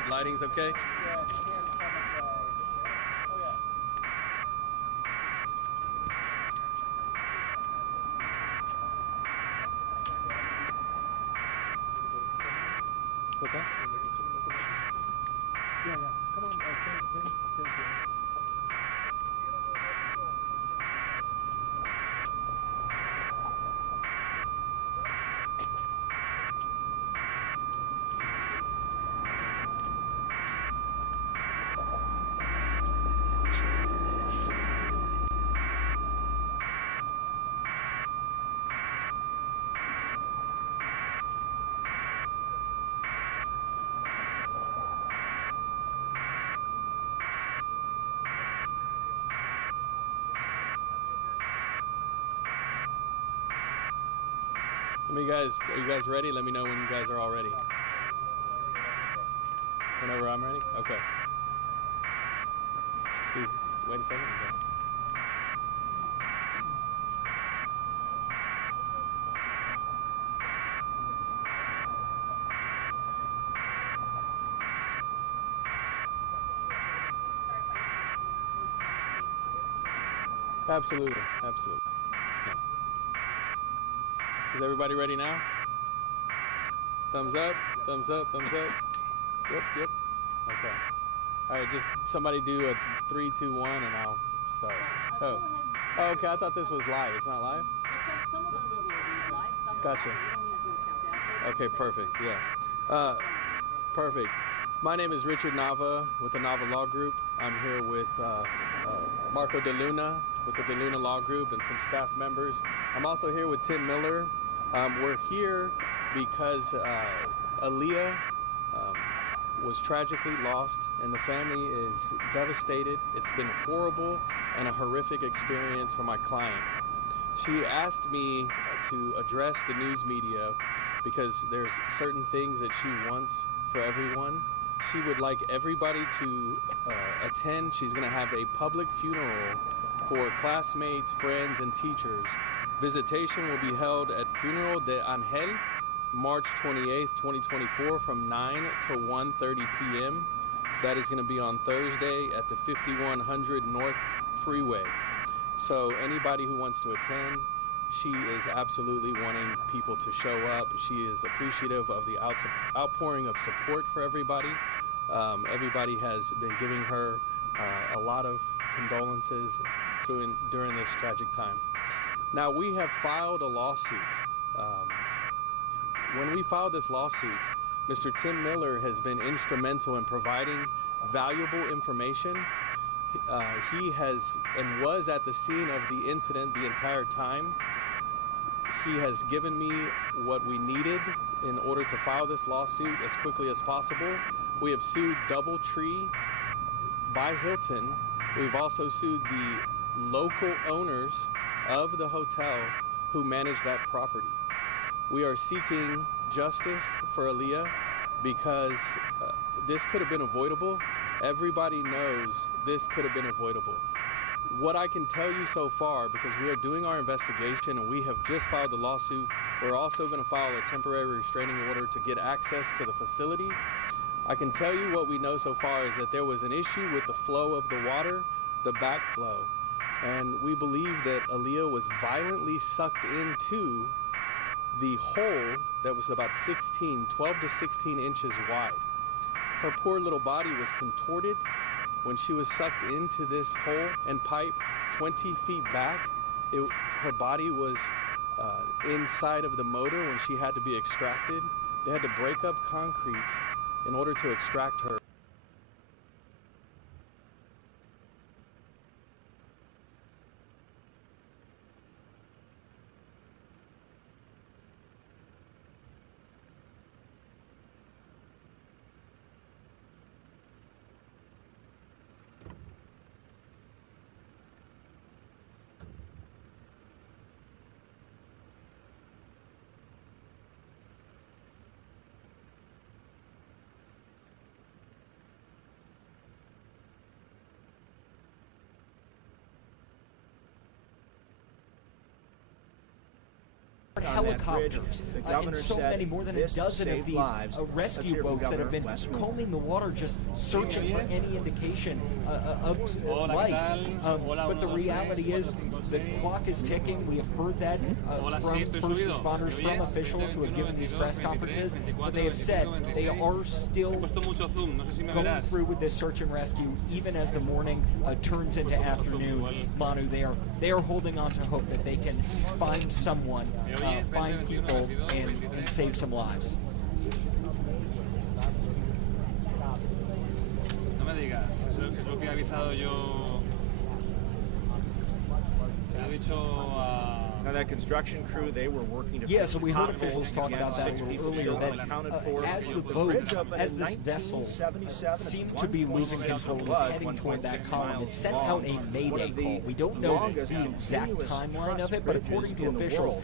good. Lighting's okay? Yeah, can't comment. Oh yeah. What's that? Yeah. Come on, Tim. Are you guys ready? Let me know when you guys are all ready. Whenever I'm ready? Okay. Please wait a second. Okay. Absolutely. Yeah. Is everybody ready now? Thumbs up. Yep. Okay. All right, just somebody do a 3, 2, 1, and I'll start. Oh, okay. I thought this was live. It's not live? Some of them will be live. Some Gotcha. we don't need to do a countdown. Okay, perfect. Yeah. Perfect. My name is Richard Nava with the Nava Law Group. I'm here with Marco DeLuna with the DeLuna Law Group and some staff members. I'm also here with Tim Miller. We're here because Aaliyah was tragically lost and the family is devastated. It's been horrible and a horrific experience for my client. She asked me to address the news media because there's certain things that she wants for everyone. She would like everybody to attend. She's going to have a public funeral for classmates, friends, and teachers. Visitation will be held at Funeral de Angel, March 28th, 2024 from 9 to 1:30 p.m. That is going to be on Thursday at the 5100 North Freeway. So anybody who wants to attend, she is absolutely wanting people to show up. She is appreciative of the outpouring of support for everybody. Everybody has been giving her a lot of condolences during this tragic time. Now, we have filed a lawsuit. When we filed this lawsuit, Mr. Tim Miller has been instrumental in providing valuable information. He has and was at the scene of the incident the entire time. He has given me what we needed in order to file this lawsuit as quickly as possible. We have sued DoubleTree by Hilton. We've also sued the local owners of the hotel who manage that property. We are seeking justice for Aaliyah because this could have been avoidable. Everybody knows this could have been avoidable. What I can tell you so far, because we are doing our investigation and we have just filed the lawsuit, we're also going to file a temporary restraining order to get access to the facility. I can tell you what we know so far is that there was an issue with the flow of the water, the backflow, and we believe that Aaliyah was violently sucked into the hole that was about 12 to 16 inches wide. Her poor little body was contorted when she was sucked into this hole and pipe 20 feet back. Her body was inside of the motor when she had to be extracted. They had to break up concrete in order to extract her. helicopters, and so many, more than a dozen of these rescue boats that have been combing the water, just searching for any indication of life. But the reality is, the clock is ticking. We have heard that from first responders, from officials who have given these press conferences, but they have said they are still going through with this search and rescue, even as the morning turns into afternoon. Manu, they are holding on to hope that they can find someone, find people, and save some lives. No me digas, eso es lo que he avisado yo. Se lo he dicho a... Now that construction crew, they were working to so we heard officials talk about that a little earlier, that as the boat, as this vessel seemed to be losing control, was heading toward that column, it sent out a mayday call. We don't know the exact timeline of it, but according to officials,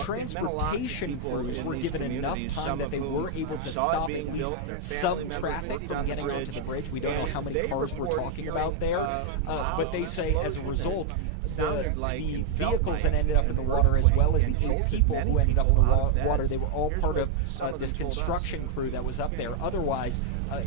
transportation crews were given enough time that they were able to stop at least some traffic from getting onto the bridge. We don't know how many cars we're talking about there, but they say as a result, the vehicles that ended up in the water, as well as the 8 people who ended up in the water, they were all part of this construction crew that was up there. Otherwise,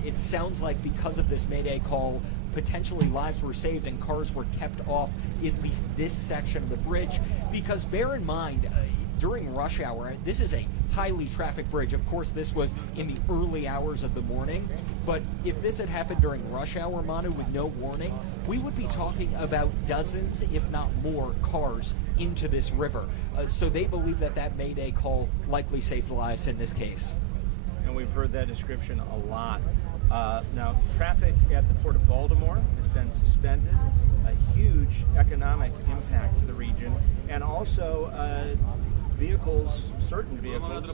it sounds like because of this mayday call, potentially lives were saved and cars were kept off at least this section of the bridge. Because bear in mind, during rush hour, this is a highly trafficked bridge. Of course, this was in the early hours of the morning, but if this had happened during rush hour, Manu, with no warning, we would be talking about dozens, if not more, cars into this river. So they believe that that mayday call likely saved lives in this case. And we've heard that description a lot. Now, traffic at the Port of Baltimore has been suspended, a huge economic impact to the region, and also vehicles, certain vehicles,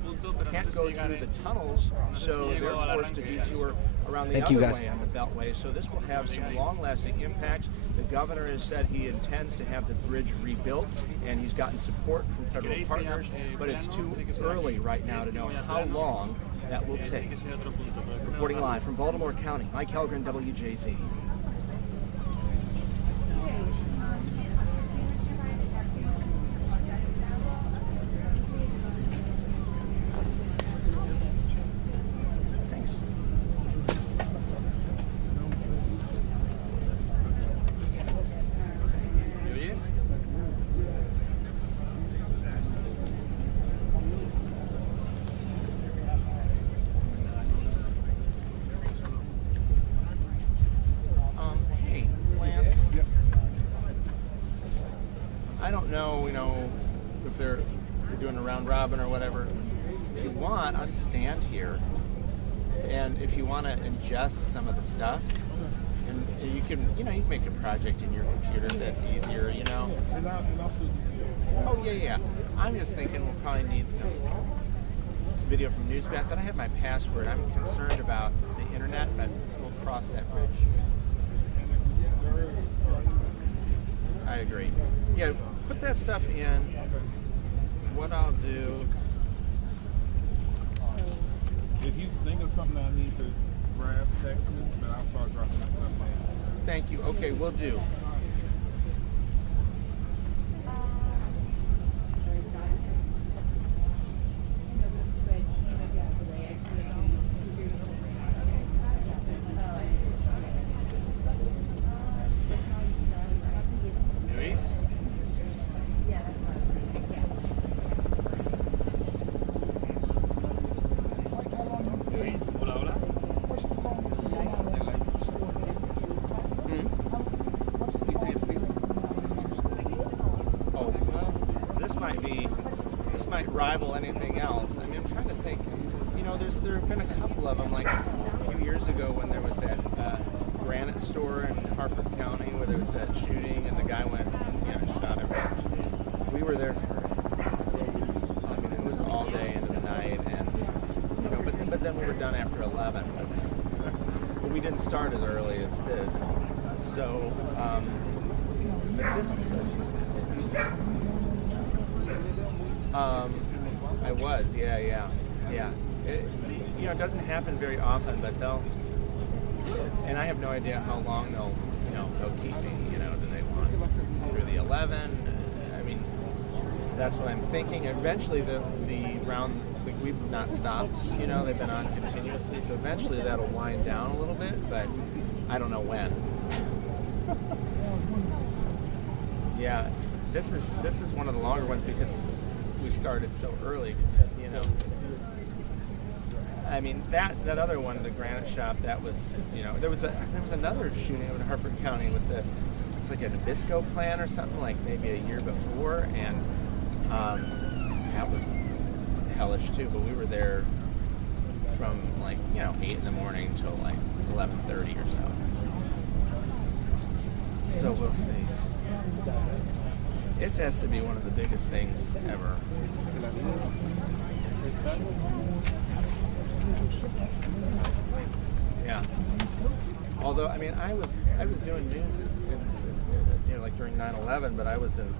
can't go through the tunnels, so they're forced to detour around the other way on the Beltway. So this will have some long-lasting impacts. The governor has said he intends to have the bridge rebuilt, and he's gotten support from federal partners, but it's too early right now to know how long that will take. Reporting live from Baltimore County, Mike Helgren, WJZ. I don't know, if they're doing a round robin or whatever. If you want, I'll just stand here. And if you want to ingest some of the stuff, and you can make a project in your computer that's easier, Oh, yeah. I'm just thinking we'll probably need some video from Newsbat. Then I have my password. I'm concerned about the internet, but we'll cross that bridge. I agree. Yeah, put that stuff in. What I'll do... If you think of something I need to grab, text me, then I'll start dropping that stuff in. Thank you. Okay, will do. Rival anything else. I mean, I'm trying to think. There have been a couple of them, like a few years ago when there was that granite store in Harford County where there was that shooting and the guy went, and shot him. We were there for, it was all day into the night, and but then we were done after 11. But we didn't start as early as this. So, but this is such. I was, yeah. It doesn't happen very often, but and I have no idea how long they'll keep me, do they want through the 11? I mean, that's what I'm thinking. Eventually, the round, we've not stopped. You know, they've been on continuously. So eventually, that'll wind down a little bit, but I don't know when. Yeah, this is one of the longer ones because we started so early. You know, I mean that other one, the Granite Shop, that was, you know, there was another shooting in Harford County with it's like a Nabisco plant or something, like maybe a year before, and that was hellish too. But we were there from like 8 in the morning till like 11:30 or so. So we'll see. This has to be one of the biggest things ever. Yeah. Although, I mean, I was doing news, like during 9/11, but I was in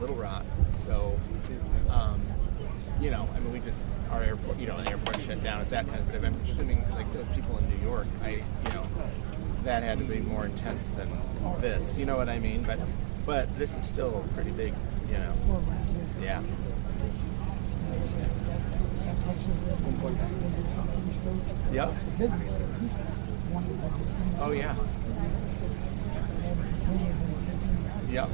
Little Rock, so I mean, we just our airport, the airport shut down at that time. But if I'm assuming like those people in New York, that had to be more intense than this. You know what I mean? But this is still pretty big, Yeah. Yep. Oh yeah. Yep.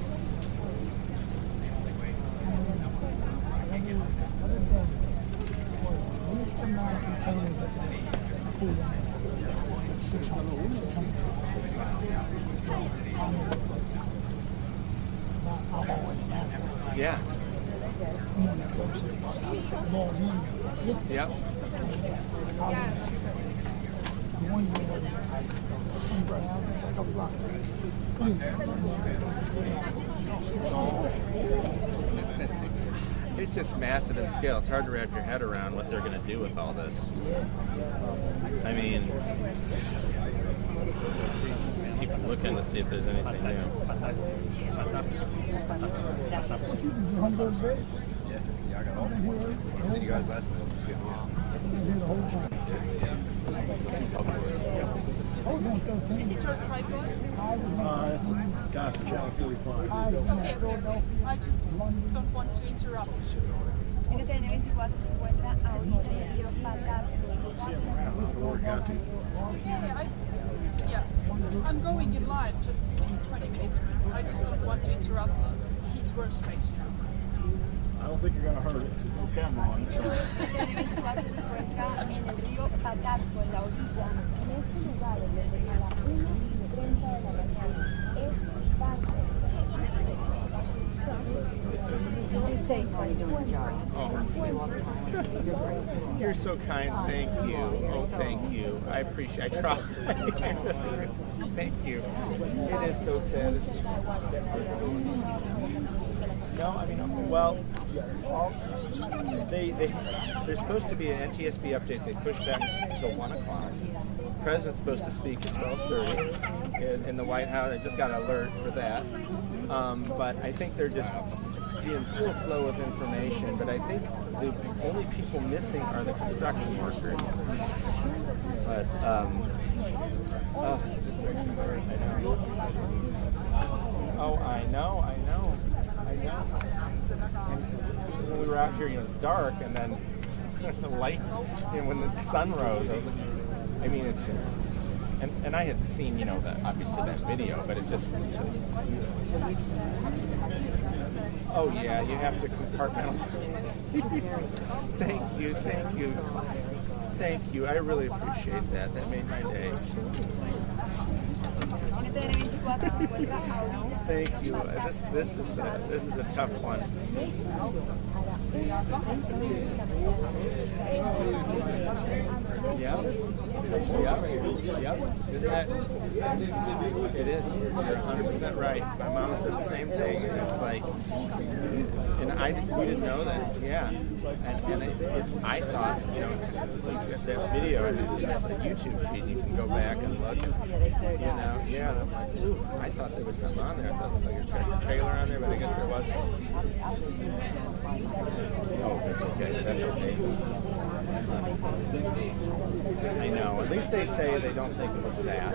Yeah. Yep. It's just massive in scale. It's hard to wrap your head around what they're going to do with all this. I mean, keep looking to see if there's anything new. I see you guys last night. Is it your tripod? Guy from Channel 45. Okay. I just don't want to interrupt. NTN 24 se encuentra a Auditorio Patasco. Yeah, I'm going in live just in 20 minutes. I just don't want to interrupt his workspace. I don't think you're going to hurt it. There's no camera on it. So. NTN 24 se encuentra en el río Patasco, en la orilla. En este lugar, desde a las 1:30 de la mañana, es parte. Say how you doing, John? You're so kind. Thank you. Oh, thank you. I appreciate. I try. Thank you. It is so sad. No, I mean, well, there's supposed to be an NTSB update. They pushed back until 1 o'clock. The president's supposed to speak at 12:30 in the White House. I just got an alert for that. But I think they're just being a little slow with information. But I think the only people missing are the construction workers. But I know. And when we were out here, it's dark, and then the light, when the sun rose, I mean, it's just, and I had seen, obviously that video, but it just oh yeah, you have to compartmentalize. Thank you. I really appreciate that. That made my day. Thank you. This is a tough one. Yeah. Isn't that? It is. You're 100% right. My mom said the same thing. And it's like, and we didn't know that. Yeah. And I thought, that video, and it's a YouTube feed. You can go back and look. Yeah. And I'm like, ooh, I thought there was something on there. I thought there was like a trailer on there, but I guess there wasn't. Oh, that's okay. I know. At least they say they don't think it was that.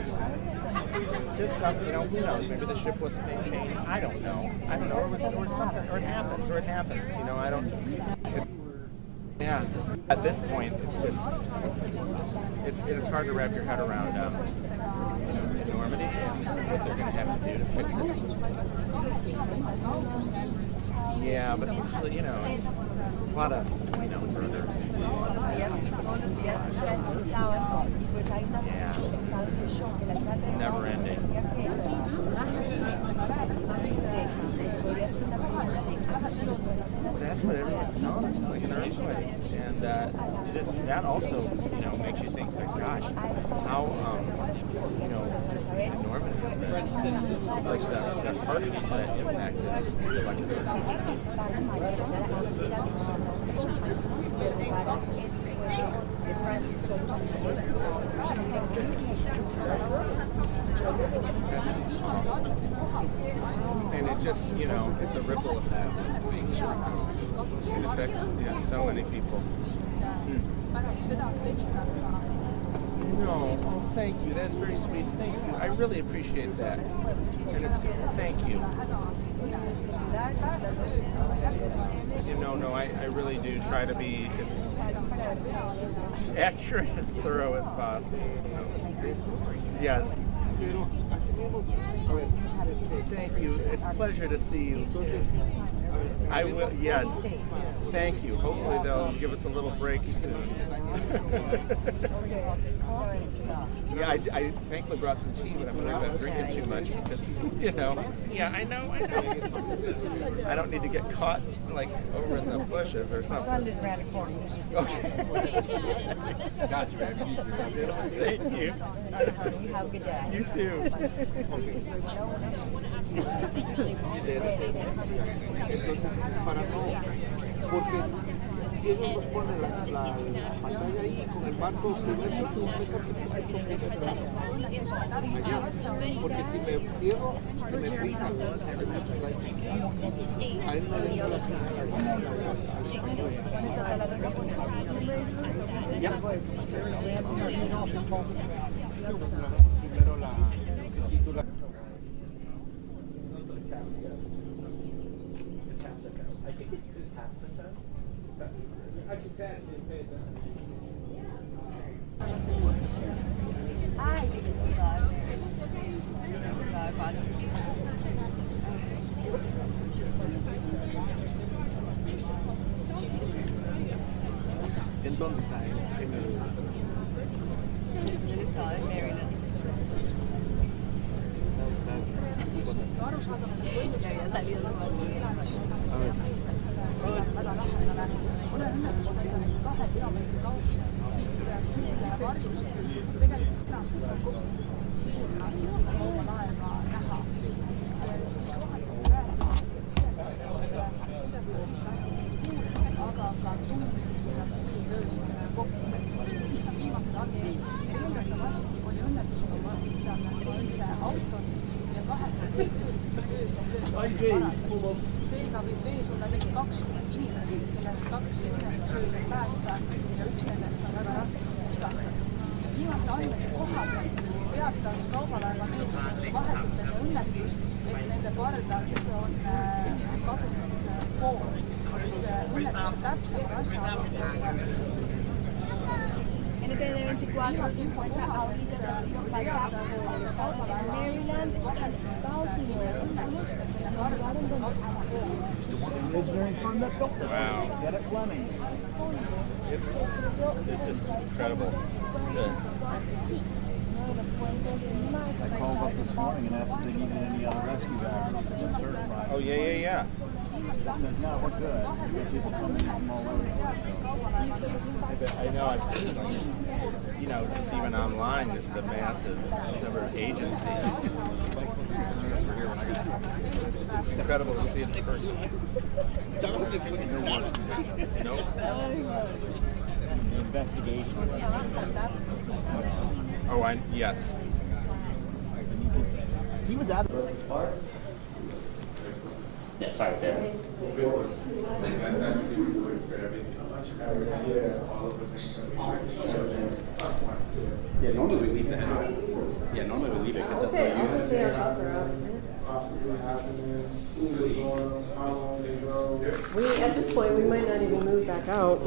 Just some, you know, who knows? Maybe the ship wasn't maintained. I don't know. Or it was, or something, or it happens. You know, I don't. Yeah. At this point, it's just, it's hard to wrap your head around, you know, enormities and what they're going to have to do to fix it. Yeah, but usually, you know, it's a lot of, you know, further. Yeah. Never ending. That's what everyone's telling us. It's like an earthquake, and just that also, you know, makes you think, like, gosh, how, you know, just enormous. Like that harshness, that impact that is electric. And it just, you know, it's a ripple effect. It affects, yeah, so many people. No, oh, thank you. That's very sweet. Thank you. I really appreciate that. And it's, thank you. You know, no, I really do try to be as accurate and thorough as possible. Yes. Thank you. It's a pleasure to see you. I will, yes. Thank you. Hopefully they'll give us a little break soon. Yeah, I thankfully brought some tea, but I'm worried about drinking too much because, you know. Yeah, I know. I don't need to get caught, like, over in the bushes or something. Sun is around the corner. Okay. Got you, baby. Thank you. Have a good day. You too. Entonces, para no, porque si ellos nos ponen la pantalla ahí con el marco primer piso, es mejor que allá, porque si me cierro, se me frisa. A él no le dio la señal. Ya. ¿En dónde está? En el... Seega võib vees olla ligi 20 inimest, kellest 2 õnnestus öösel päästa ja 1 nendest on väga raskesti vigastatud. Viimaste andmete kohaselt teatas kaubalaeva meeskond vahetult enne õnnetust, et nende pardal on kadunud pool. Õnnetuse täpsed asjaolud NPD24 se encuentra a orillas del río Baltimore, en el estado de Maryland, en Baltimore, un lugar en donde Wow. It's just incredible. I called up this morning and asked if they needed any other rescue vehicles. Oh, yeah. They said, no, we're good. We've got people coming from all over the place. I know, I've seen, like, you know, just even online, just the massive number of agencies. It's incredible to see it in person. Nope. The investigation. Oh, yes. He was out of Yeah, sorry, Sarah. Yeah, normally we leave that. Yeah, normally we leave it because Okay, I'll just say our shots are out. At this point, we might not even move back out.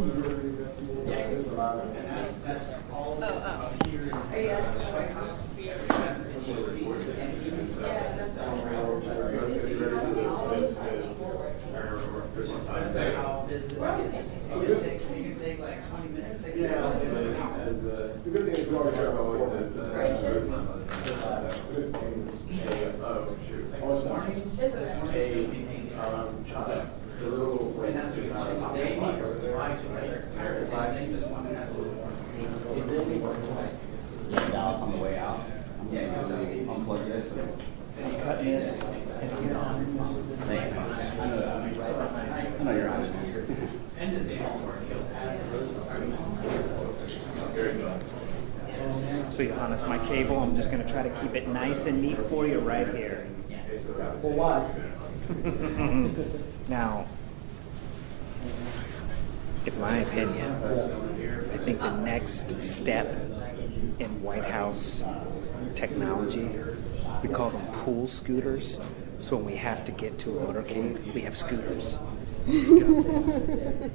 On the way out, I'm going to unplug this. And you cut this. I know you're honest. So Johannes, my cable, I'm just going to try to keep it nice and neat for you right here. For what? Now, in my opinion, I think the next step in White House technology, we call them pool scooters. So when we have to get to a motorcade, we have scooters. You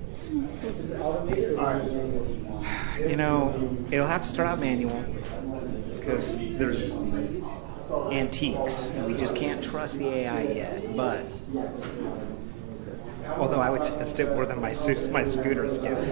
know, it'll have to start out manual because there's antiques and we just can't trust the AI yet. But although I would test it more than my scooter skills.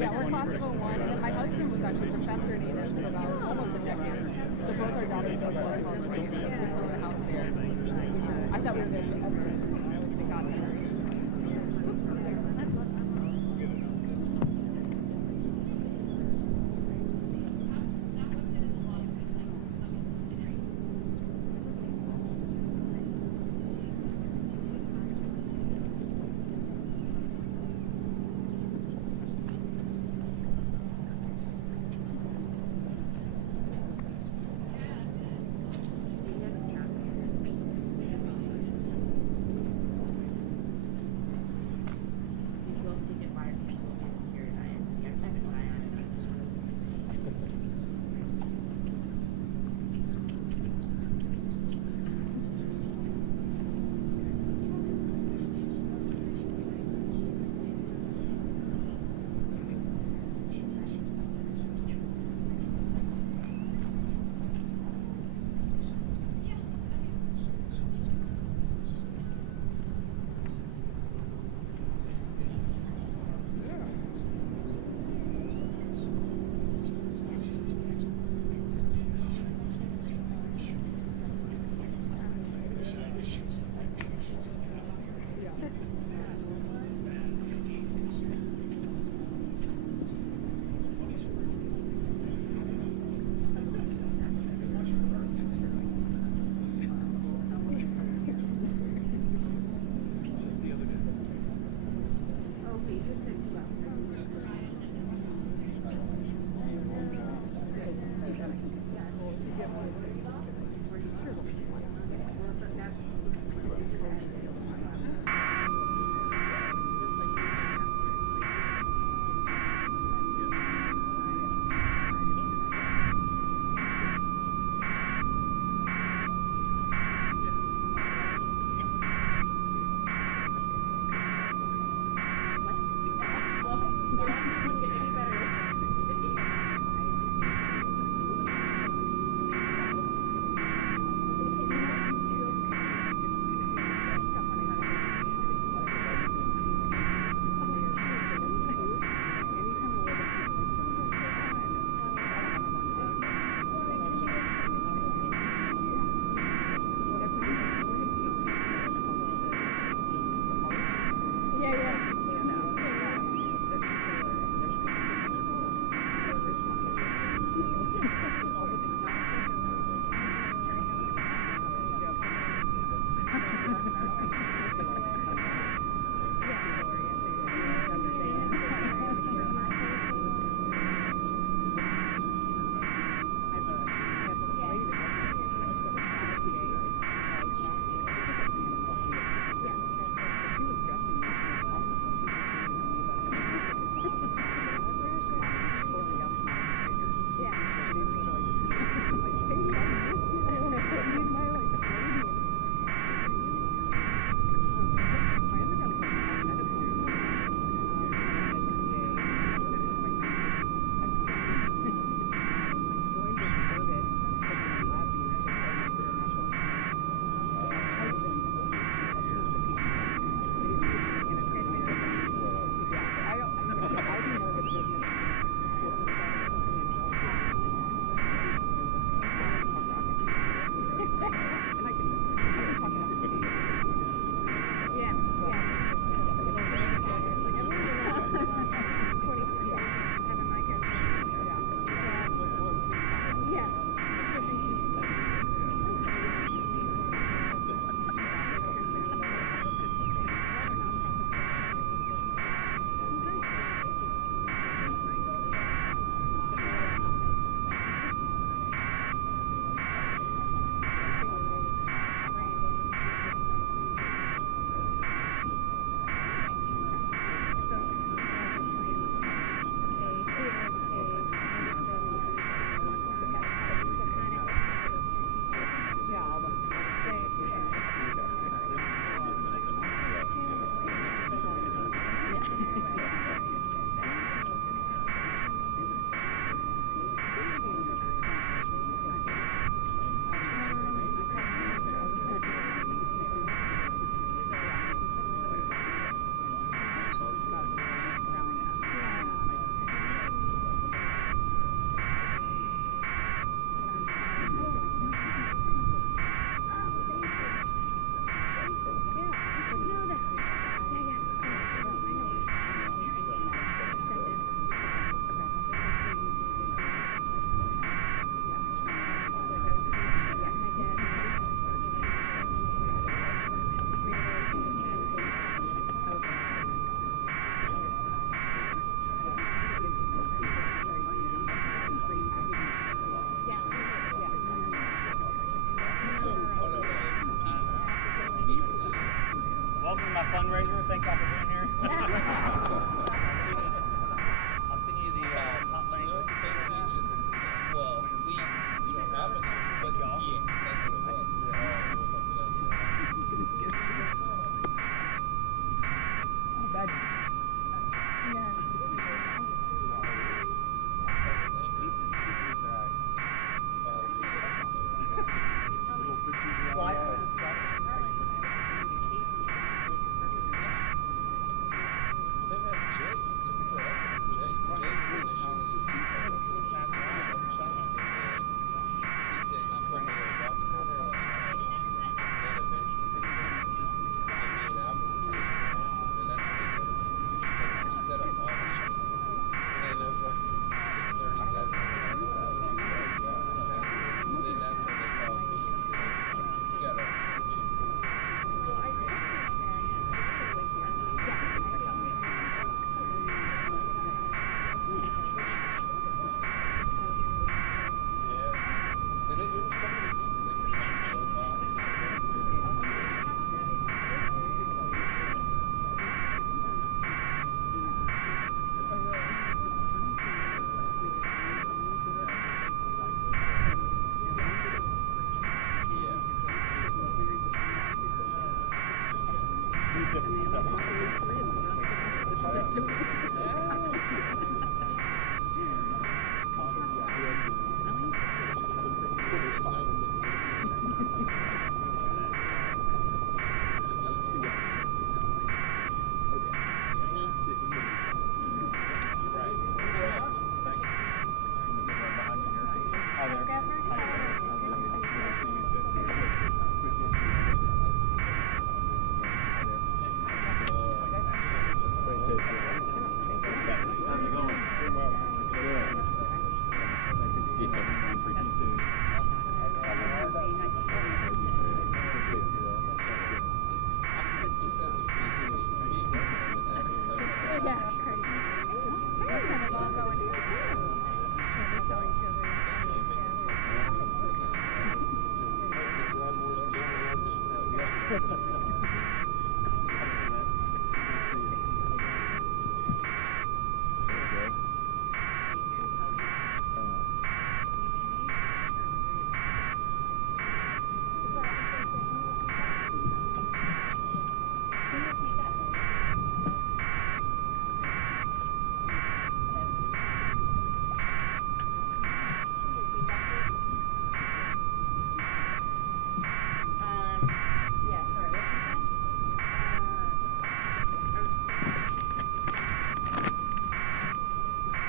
Yeah, we're classical one, and then my husband was actually a professor in English for about almost a decade. So both our daughters go to Baltimore. We still in the house there. I thought we were there forever. Thank God.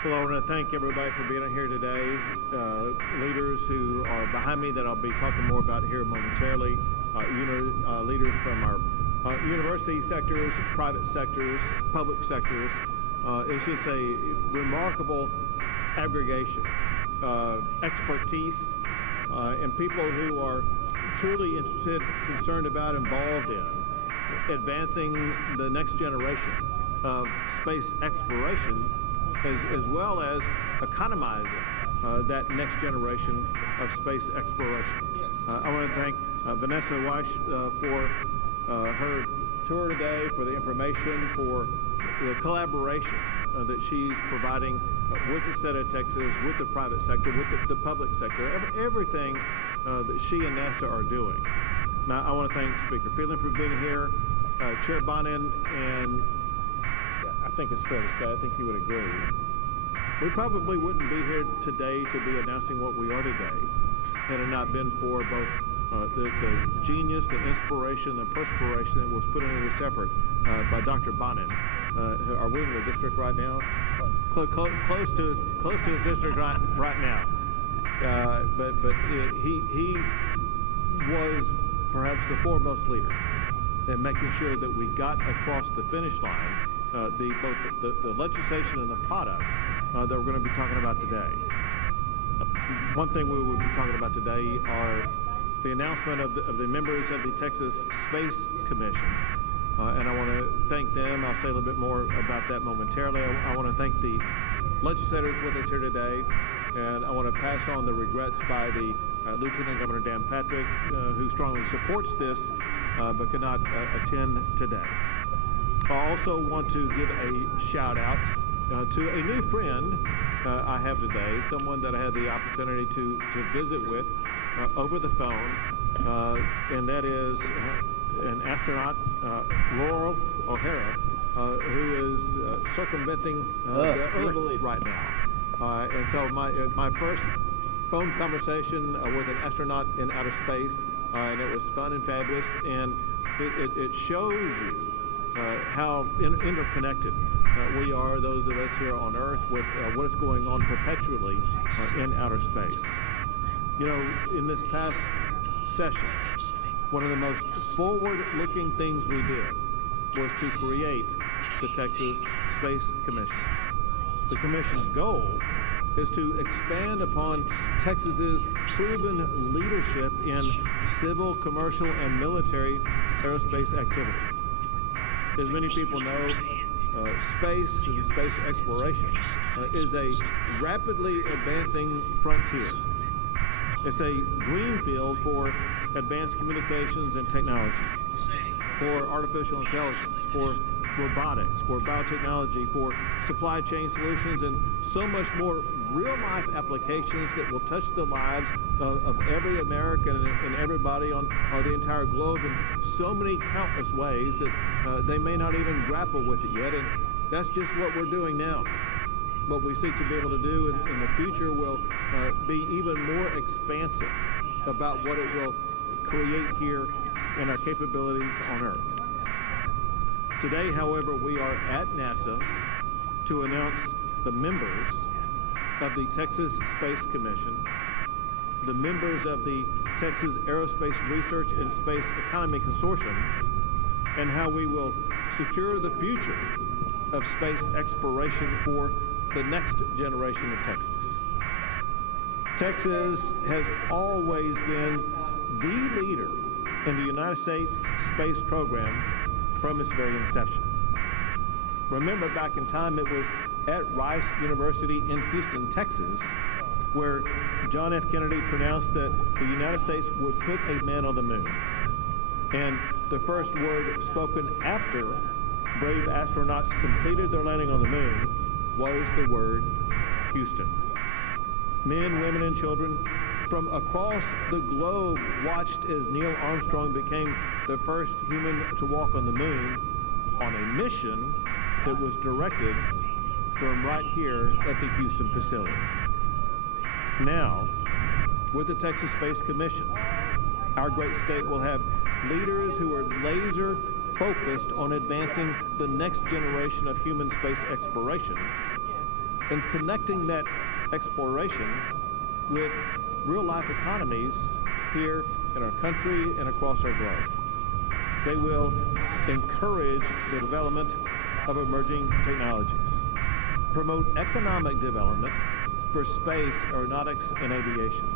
Well, I want to thank everybody for being here today. Leaders who are behind me that I'll be talking more about here momentarily. Leaders from our university sectors, private sectors, public sectors. It's just a remarkable aggregation, expertise, and people who are truly interested, concerned about, involved in advancing the next generation of space exploration, as well as economizing that next generation of space exploration. I want to thank Vanessa Weiss for her tour today, for the information, for the collaboration that she's providing with the state of Texas, with the private sector, with the public sector, everything that she and NASA are doing. Now, I want to thank Speaker Phelan for being here, Chair Bonin, and I think it's fair to say, I think you would agree, we probably wouldn't be here today to be announcing what we are today had it not been for both the genius, the inspiration, the perspiration that was put into this effort by Dr. Bonin. Are we in the district right now? Close to his district right now. But he was perhaps the foremost leader in making sure that we got across the finish line both the legislation and the product that we're going to be talking about today. One thing we will be talking about today are the announcement of the members of the Texas Space Commission. And I want to thank them. I'll say a little bit more about that momentarily. I want to thank the legislators with us here today, and I want to pass on the regrets by the Lieutenant Governor Dan Patrick, who strongly supports this, but could not attend today. I also want to give a shout out to a new friend I have today, someone that I had the opportunity to visit with over the phone, and that is an astronaut, Laurel O'Hara, who is circumventing the Earth right now. And so my first phone conversation with an astronaut in outer space, and it was fun and fabulous, and it shows you how interconnected we are, those of us here on Earth, with what is going on perpetually in outer space. You know, in this past session, one of the most forward-looking things we did was to create the Texas Space Commission. The Commission's goal is to expand upon Texas's proven leadership in civil, commercial, and military aerospace activity. As many people know, space and space exploration is a rapidly advancing frontier. It's a green field for advanced communications and technology, for artificial intelligence, for robotics, for biotechnology, for supply chain solutions, and so much more real-life applications that will touch the lives of every American and everybody on the entire globe in so many countless ways that they may not even grapple with it yet. And that's just what we're doing now. what we seek to be able to do in the future will be even more expansive about what it will create here in our capabilities on Earth. Today, however, we are at NASA to announce the members of the Texas Space Commission, the members of the Texas Aerospace Research and Space Economy Consortium, and how we will secure the future of space exploration for the next generation of Texas. Texas has always been the leader in the United States space program from its very inception. Remember, back in time, it was at Rice University in Houston, Texas, where John F. Kennedy pronounced that the United States would put a man on the moon. And the first word spoken after brave astronauts completed their landing on the moon was the word Houston. Men, women, and children from across the globe watched as Neil Armstrong became the first human to walk on the moon on a mission that was directed from right here at the Houston facility. Now, with the Texas Space Commission, our great state will have leaders who are laser focused on advancing the next generation of human space exploration and connecting that exploration with real-life economies here in our country and across our globe. They will encourage the development of emerging technologies, promote economic development for space, aeronautics, and aviation,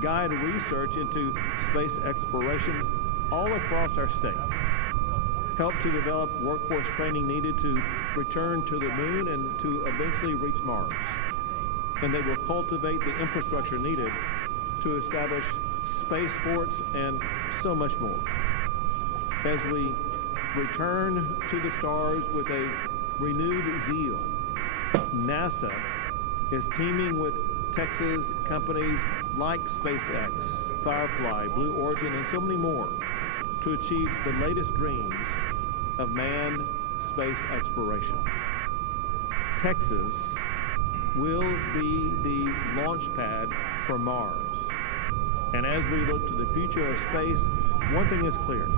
guide research into space exploration all across our state, help to develop workforce training needed to return to the moon and to eventually reach Mars. And they will cultivate the infrastructure needed to establish spaceports and so much more. As we return to the stars with a renewed zeal, NASA is teaming with Texas companies like SpaceX, Firefly, Blue Origin, and so many more to achieve the latest dreams of manned space exploration. Texas will be the launch pad for Mars. And as we look to the future of space, one thing is clear.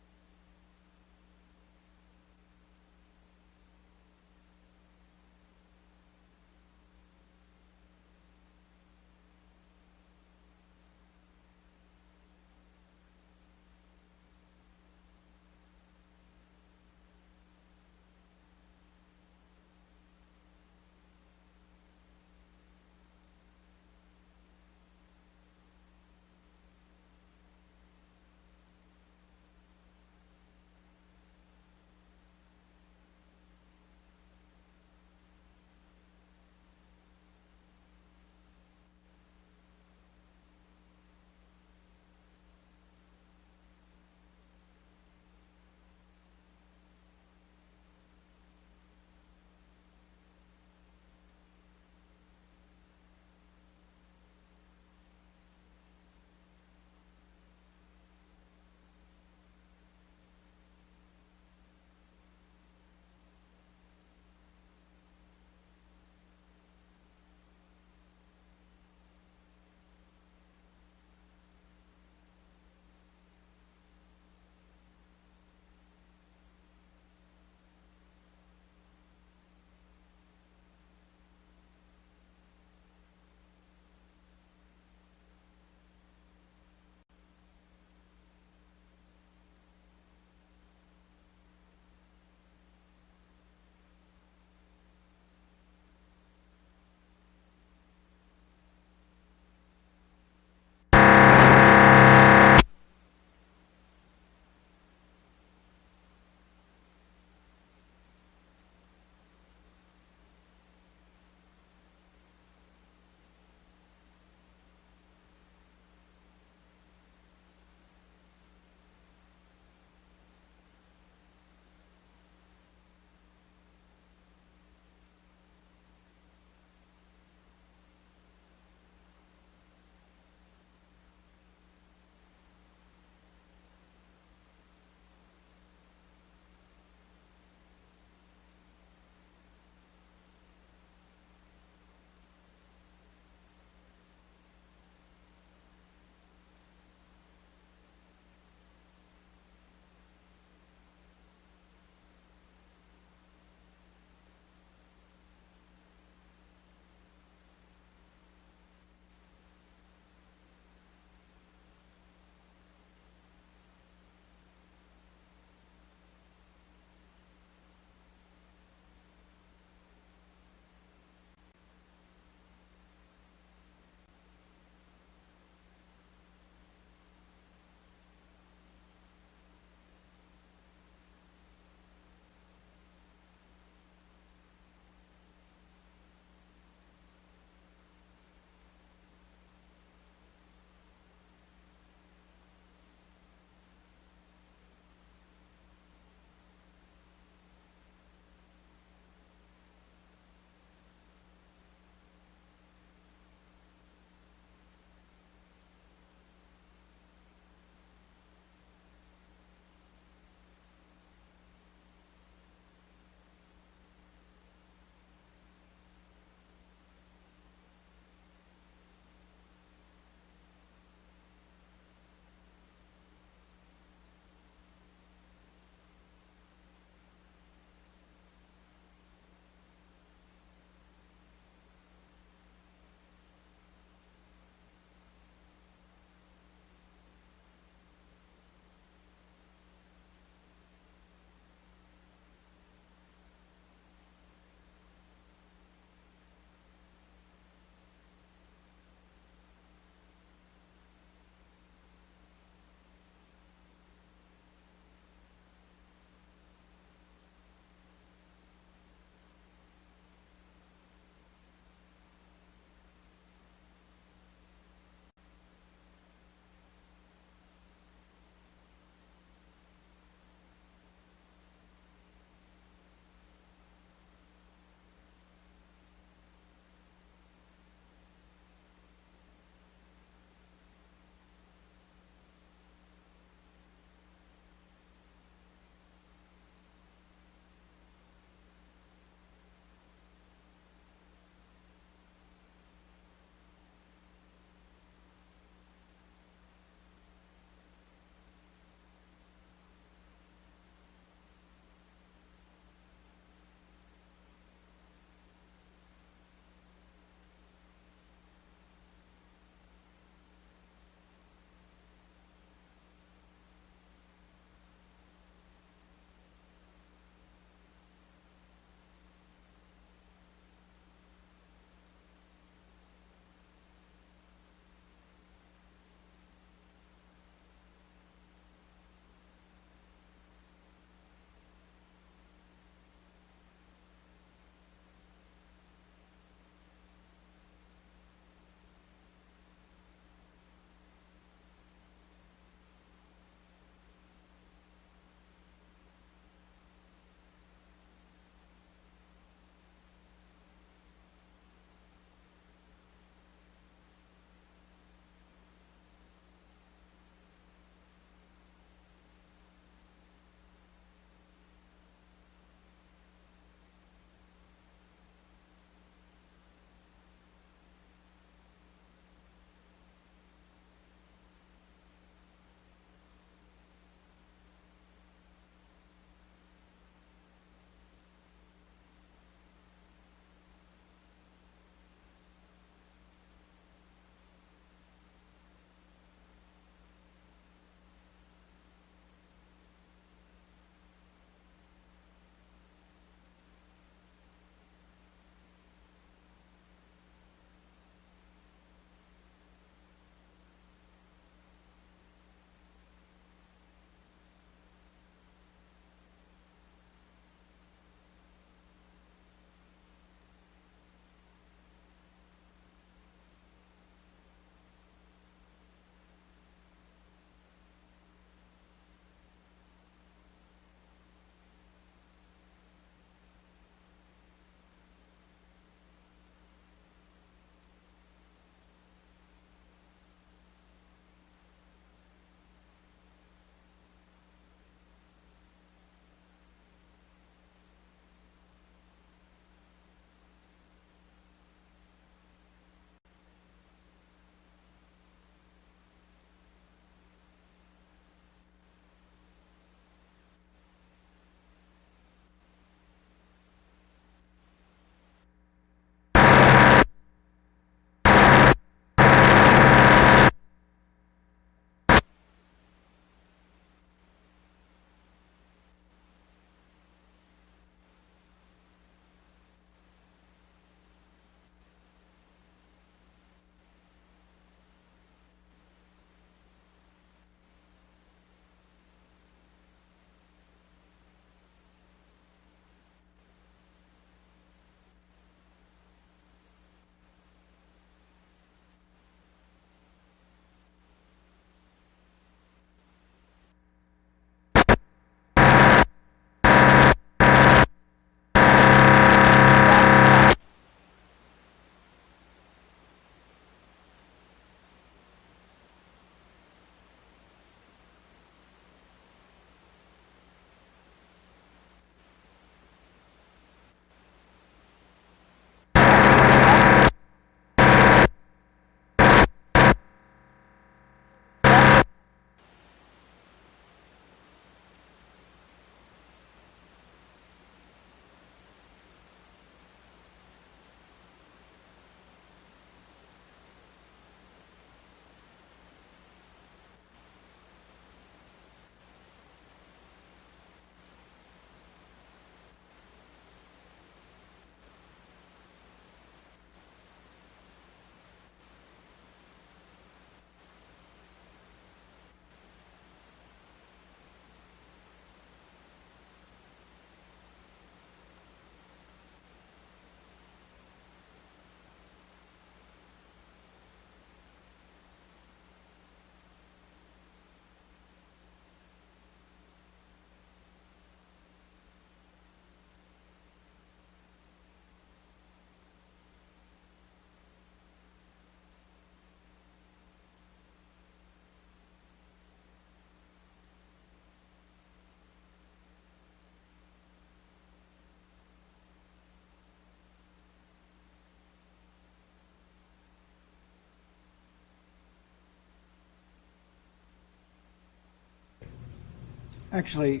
Actually,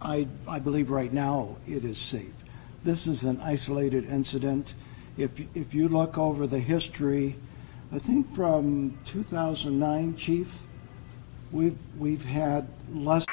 I believe right now it is safe. This is an isolated incident. If you look over the history, I think from 2009, Chief, we've had less.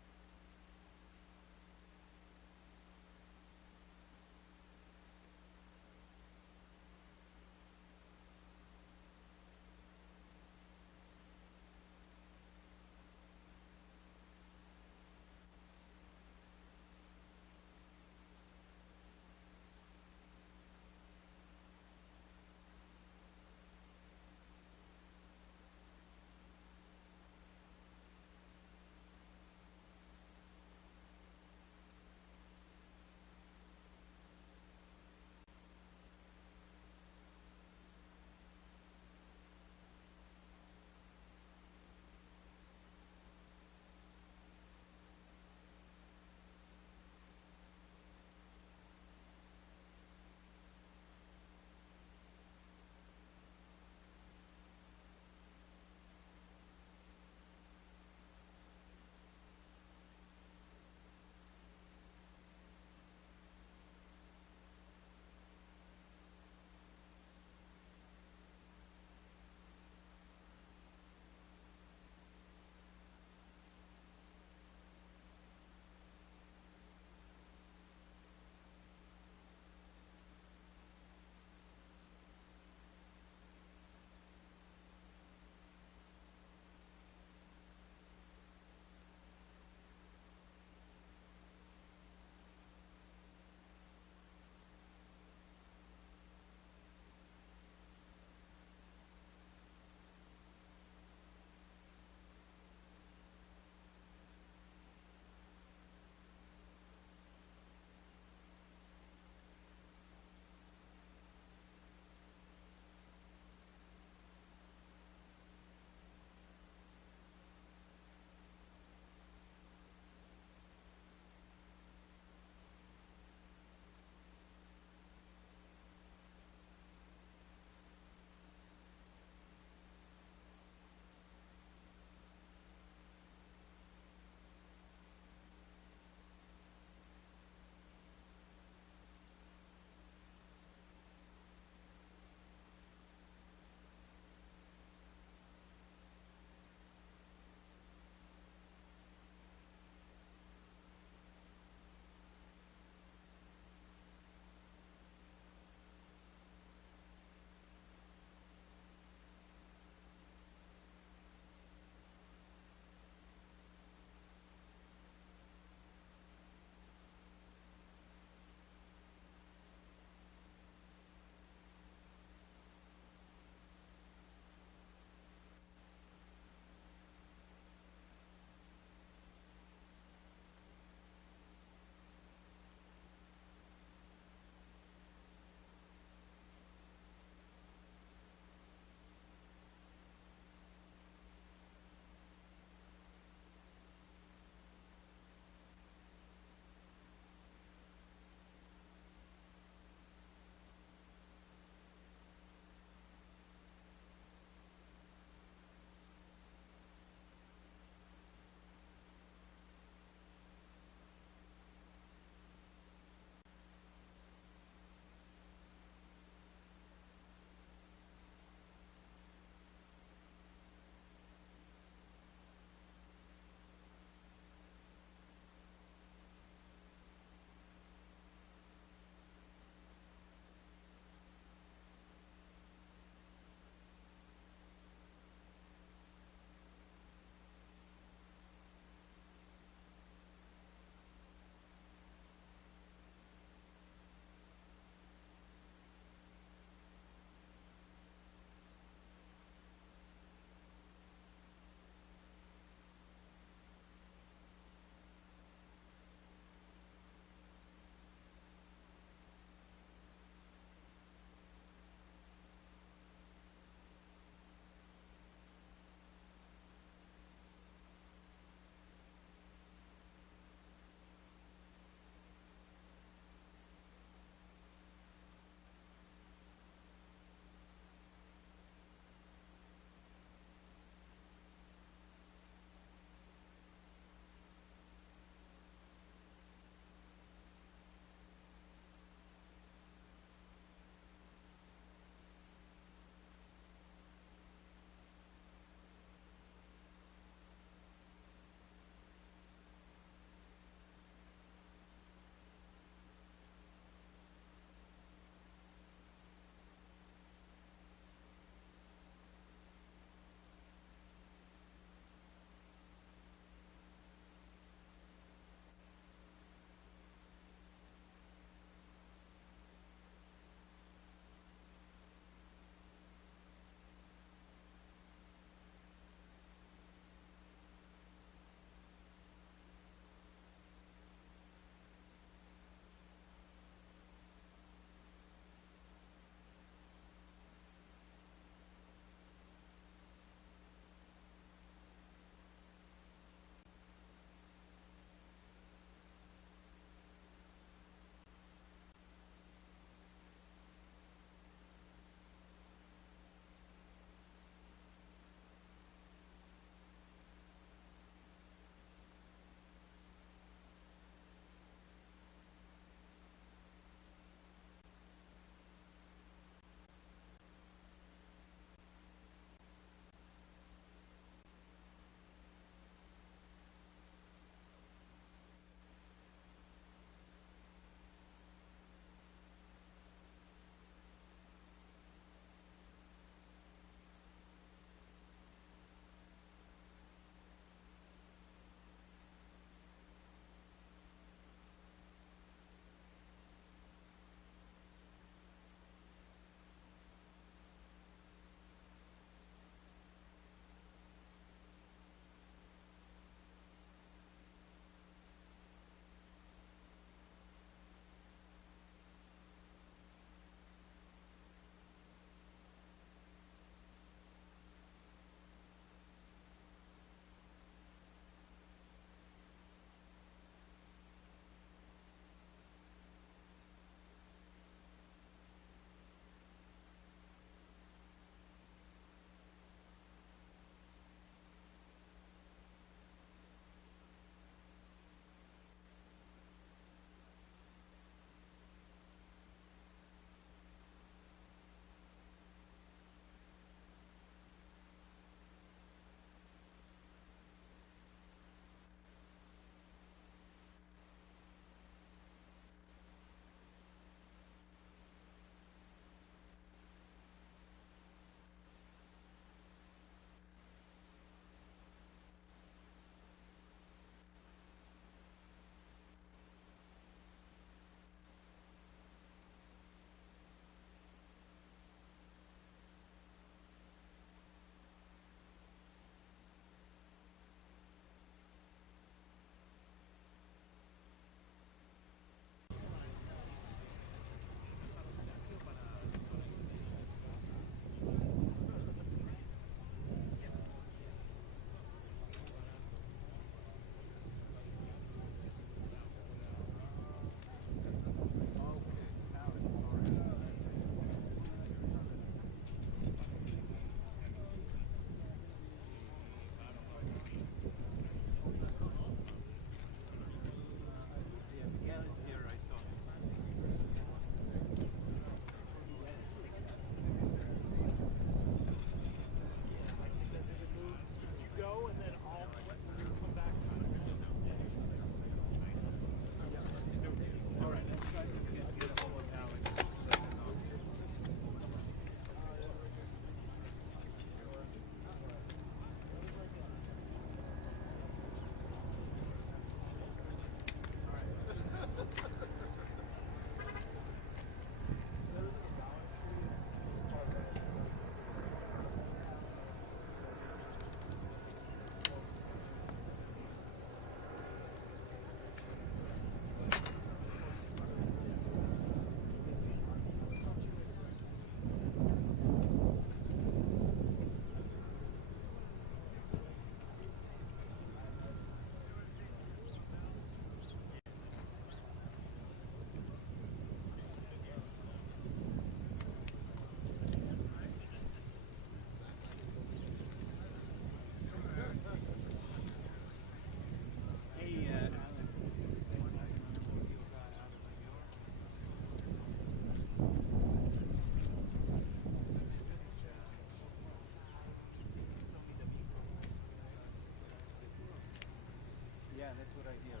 Yeah, that's what I hear.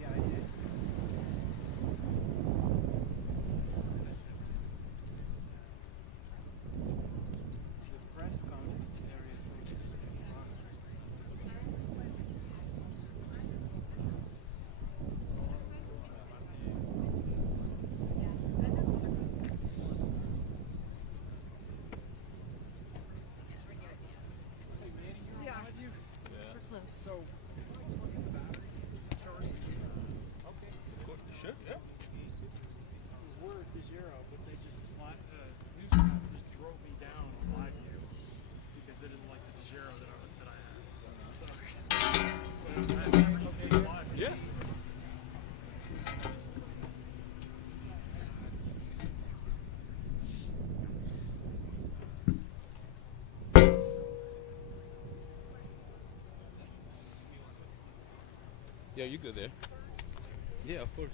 Yeah, I did. The press conference area closest to the front. We are. We're close. So, Okay. Should, yeah. We're at the zero, but they just newspaper just drove me down on live view because they didn't like the zero that I had. So, but I had everything live. yeah. Yeah, you good there? Yeah, of course.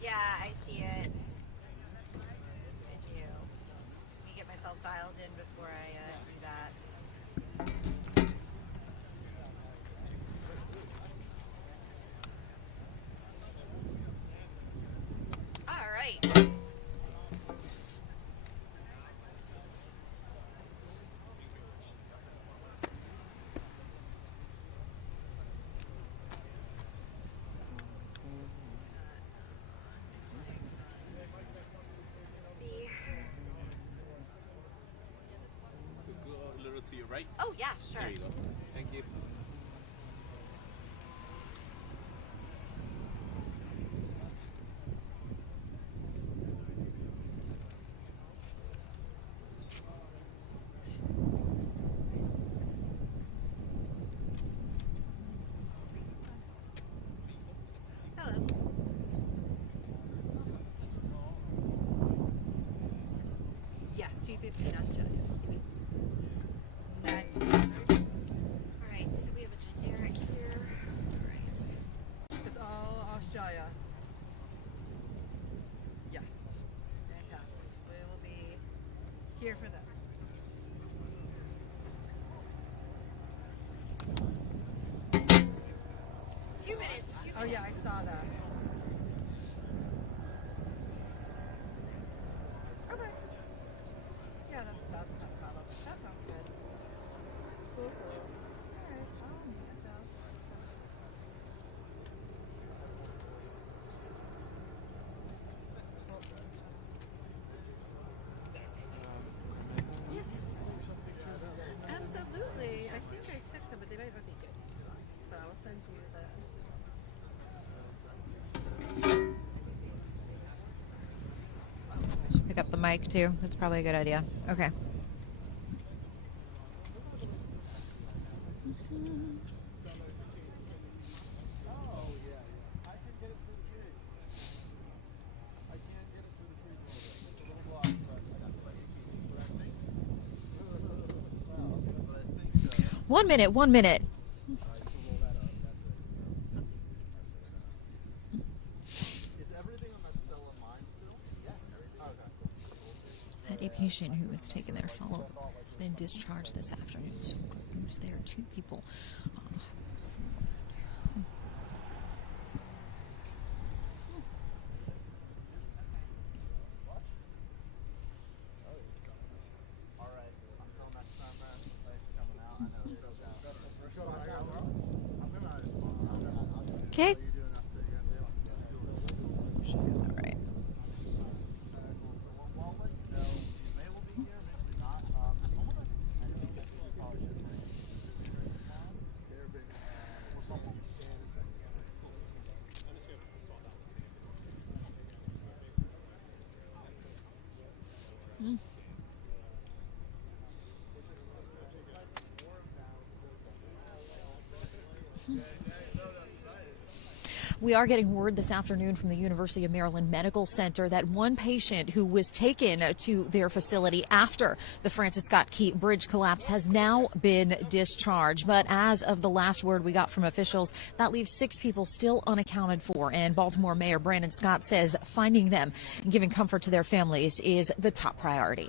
Yeah, I see it. I do. Let me get myself dialed in before I do that. All right. Go a little to your right. Oh, yeah, sure. There you go. Thank you. Hello. Yes, 250 Nastia. All right, so we have a generic here. All right. It's all Australia. Yes. Fantastic. We will be here for that. 2 minutes. 2 minutes. Oh yeah, I saw that. Okay. Yeah, that's not a problem. That sounds good. Cool, cool. Alright, I'll mute myself. Yes. Absolutely. I think I took some, but they might not be good. But I will send you the. I should pick up the mic too. That's probably a good idea. Okay. One minute. 1 minute. Had a patient who was taking their follow-up has been discharged this afternoon. So good news there. 2 people. Okay. All right. We are getting word this afternoon from the University of Maryland Medical Center that one patient who was taken to their facility after the Francis Scott Key Bridge collapse has now been discharged. But as of the last word we got from officials, that leaves 6 people still unaccounted for. And Baltimore Mayor Brandon Scott says finding them and giving comfort to their families is the top priority.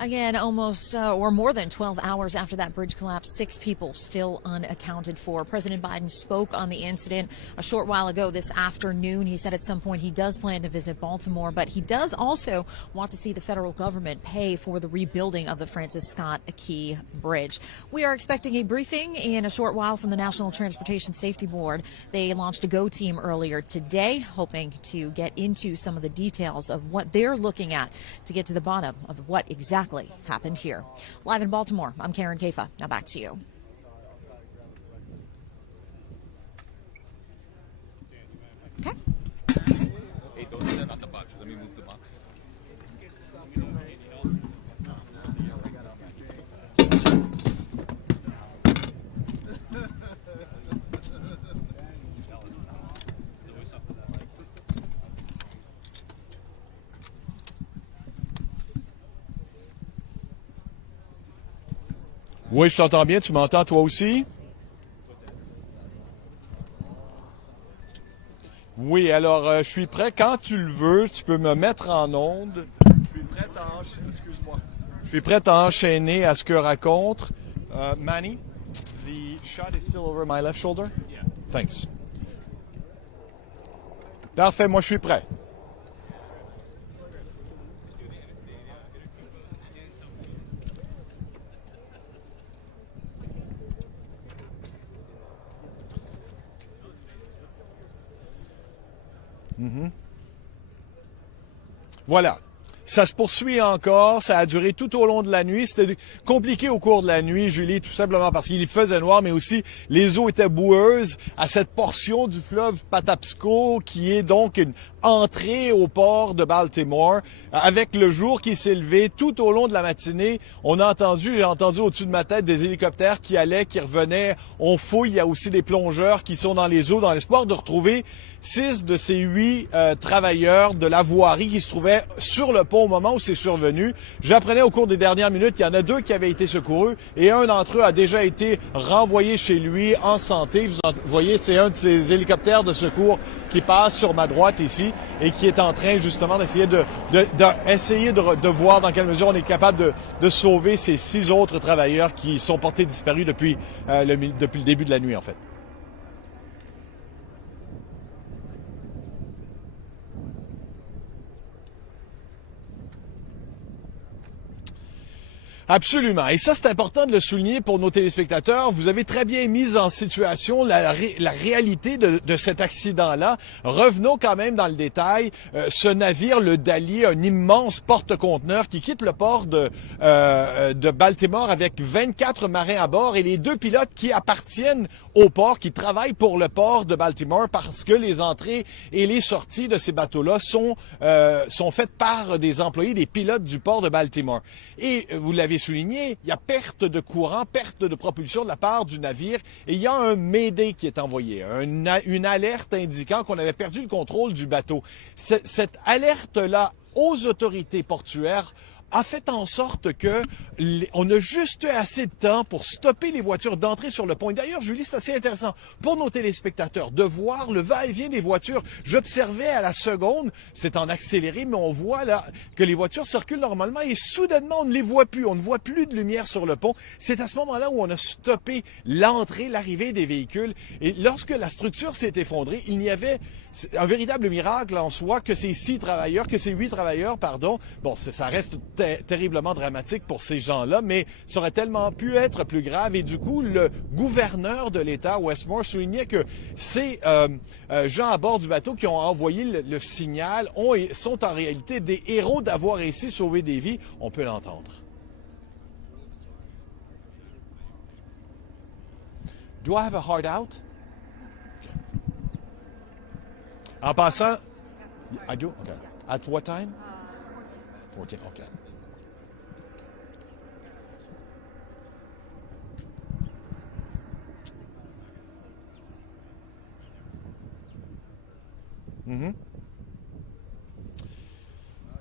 Again, almost or more than 12 hours after that bridge collapse, 6 people still unaccounted for. President Biden spoke on the incident a short while ago this afternoon. He said at some point he does plan to visit Baltimore, but he does also want to see the federal government pay for the rebuilding of the Francis Scott Key Bridge. We are expecting a briefing in a short while from the National Transportation Safety Board. They launched a GO team earlier today, hoping to get into some of the details of what they're looking at to get to the bottom of what exactly happened here. Live in Baltimore, I'm Karen Kafa. Now back to you. Okay. Hey, don't stand on the box. Let me move the box. Oui, je t'entends bien. Tu m'entends toi aussi? Oui, alors je suis prêt. Quand tu le veux, tu peux me mettre en onde. Je suis prêt à excuse-moi. Je suis prêt à enchaîner à ce que raconte Manny. The shot is still over my left shoulder. Yeah. Thanks. Parfait, moi je suis prêt. Mm-hmm. Voilà. Ça se poursuit encore, ça a duré tout au long de la nuit. C'était compliqué au cours de la nuit, Julie, tout simplement parce qu'il faisait noir, mais aussi les eaux étaient boueuses à cette portion du fleuve Patapsco qui est donc une entrée au port de Baltimore. Avec le jour qui s'est levé tout au long de la matinée, j'ai entendu au-dessus de ma tête des hélicoptères qui allaient, qui revenaient. On fouille, il y a aussi des plongeurs qui sont dans les eaux dans l'espoir de retrouver 6 de ces 8 travailleurs de la voirie qui se trouvaient sur le pont au moment où c'est survenu. J'apprenais au cours des dernières minutes qu'il y en a 2 qui avaient été secourus et un d'entre eux a déjà été renvoyé chez lui en santé. Vous voyez, c'est un de ces hélicoptères de secours qui passe sur ma droite ici et qui est en train justement d'essayer de voir dans quelle mesure on est capable de sauver ces 6 autres travailleurs qui sont portés disparus depuis le début de la nuit en fait. Absolument. Et ça, c'est important de le souligner pour nos téléspectateurs. Vous avez très bien mis en situation la réalité de cet accident-là. Revenons quand même dans le détail. Ce navire, le Dali, un immense porte-conteneur qui quitte le port de Baltimore avec 24 marins à bord et les 2 pilotes qui appartiennent au port, qui travaillent pour le port de Baltimore parce que les entrées et les sorties de ces bateaux-là sont faites par des employés, des pilotes du port de Baltimore. Et vous l'avez souligné, il y a perte de courant, perte de propulsion de la part du navire et il y a un mayday qui est envoyé, une alerte indiquant qu'on avait perdu le contrôle du bateau. Cette alerte-là aux autorités portuaires a fait en sorte que on a juste eu assez de temps pour stopper les voitures d'entrer sur le pont. Et d'ailleurs, Julie, c'est assez intéressant pour nos téléspectateurs de voir le va-et-vient des voitures. J'observais à la seconde, c'est en accéléré, mais on voit là que les voitures circulent normalement et soudainement, on ne les voit plus. On ne voit plus de lumière sur le pont. C'est à ce moment-là où on a stoppé l'entrée, l'arrivée des véhicules. Et lorsque la structure s'est effondrée, il y avait un véritable miracle en soi que ces 8 travailleurs, pardon. Bon, ça reste terriblement dramatique pour ces gens-là, mais ça aurait tellement pu être plus grave. Et du coup, le gouverneur de l'État, Westmore, soulignait que ces gens à bord du bateau qui ont envoyé le signal sont en réalité des héros d'avoir ainsi sauvé des vies. On peut l'entendre. Do I have a hard out? Okay. En passant, I do? Okay. At what time? 14, okay. Mm-hmm.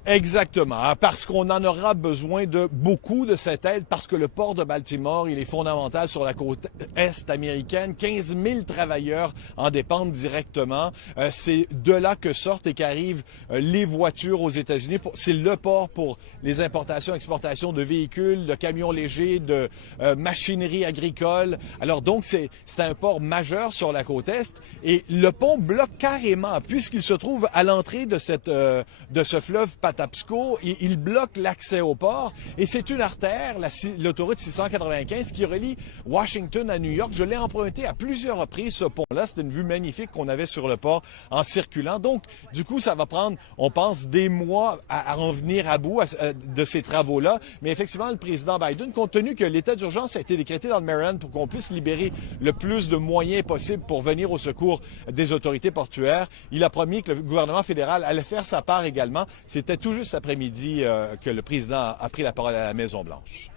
Exactement, parce qu'on en aura besoin de beaucoup de cette aide, parce que le port de Baltimore, il est fondamental sur la côte est américaine. 15 000 travailleurs en dépendent directement. C'est de là que sortent et qu'arrivent les voitures aux États-Unis. C'est le port pour les importations, exportations de véhicules, de camions légers, de machinerie agricole. Alors donc, c'est un port majeur sur la côte est. Et le pont bloque carrément, puisqu'il se trouve à l'entrée de ce fleuve Patapsco, il bloque l'accès au port et c'est une artère, l'autoroute 695 qui relie Washington à New York. Je l'ai emprunté à plusieurs reprises, ce pont-là. C'était une vue magnifique qu'on avait sur le port en circulant. Donc, du coup, ça va prendre, on pense, des mois à en venir à bout de ces travaux-là. Mais effectivement, le président Biden, compte tenu que l'état d'urgence a été décrété dans le Maryland pour qu'on puisse libérer le plus de moyens possible pour venir au secours des autorités portuaires, il a promis que le gouvernement fédéral allait faire sa part également. C'était tout juste après-midi que le président a pris la parole à la Maison-Blanche.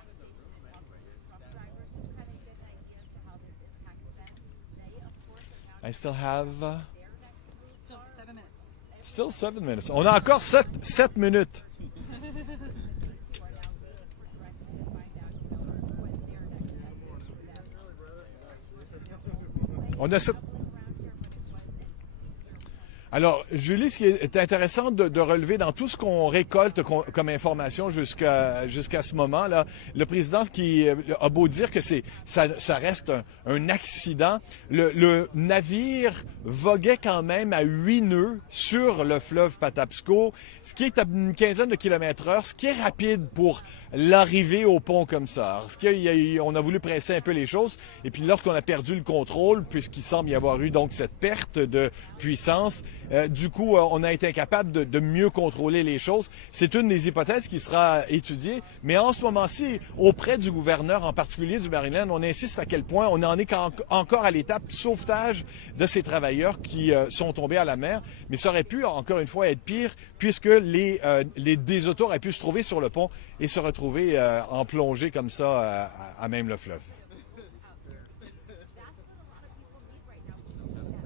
I still have... Still 7 minutes. On a encore 7 minutes. On a 7... Alors, Julie, ce qui est intéressant de relever dans tout ce qu'on récolte comme information jusqu'à ce moment-là, le président qui a beau dire que ça reste un accident, le navire voguait quand même à 8 nœuds sur le fleuve Patapsco, ce qui est à une quinzaine de kilomètres/heure, ce qui est rapide pour l'arrivée au pont comme ça. On a voulu presser un peu les choses, et puis lorsqu'on a perdu le contrôle, puisqu'il semble y avoir eu donc cette perte de puissance, du coup, on a été incapable de mieux contrôler les choses. C'est une des hypothèses qui sera étudiée, mais en ce moment-ci, auprès du gouverneur, en particulier du Maryland, on insiste à quel point on en est encore à l'étape de sauvetage de ces travailleurs qui sont tombés à la mer, mais ça aurait pu, encore une fois, être pire, puisque des autos auraient pu se trouver sur le pont et se retrouver en plongée comme ça à même le fleuve.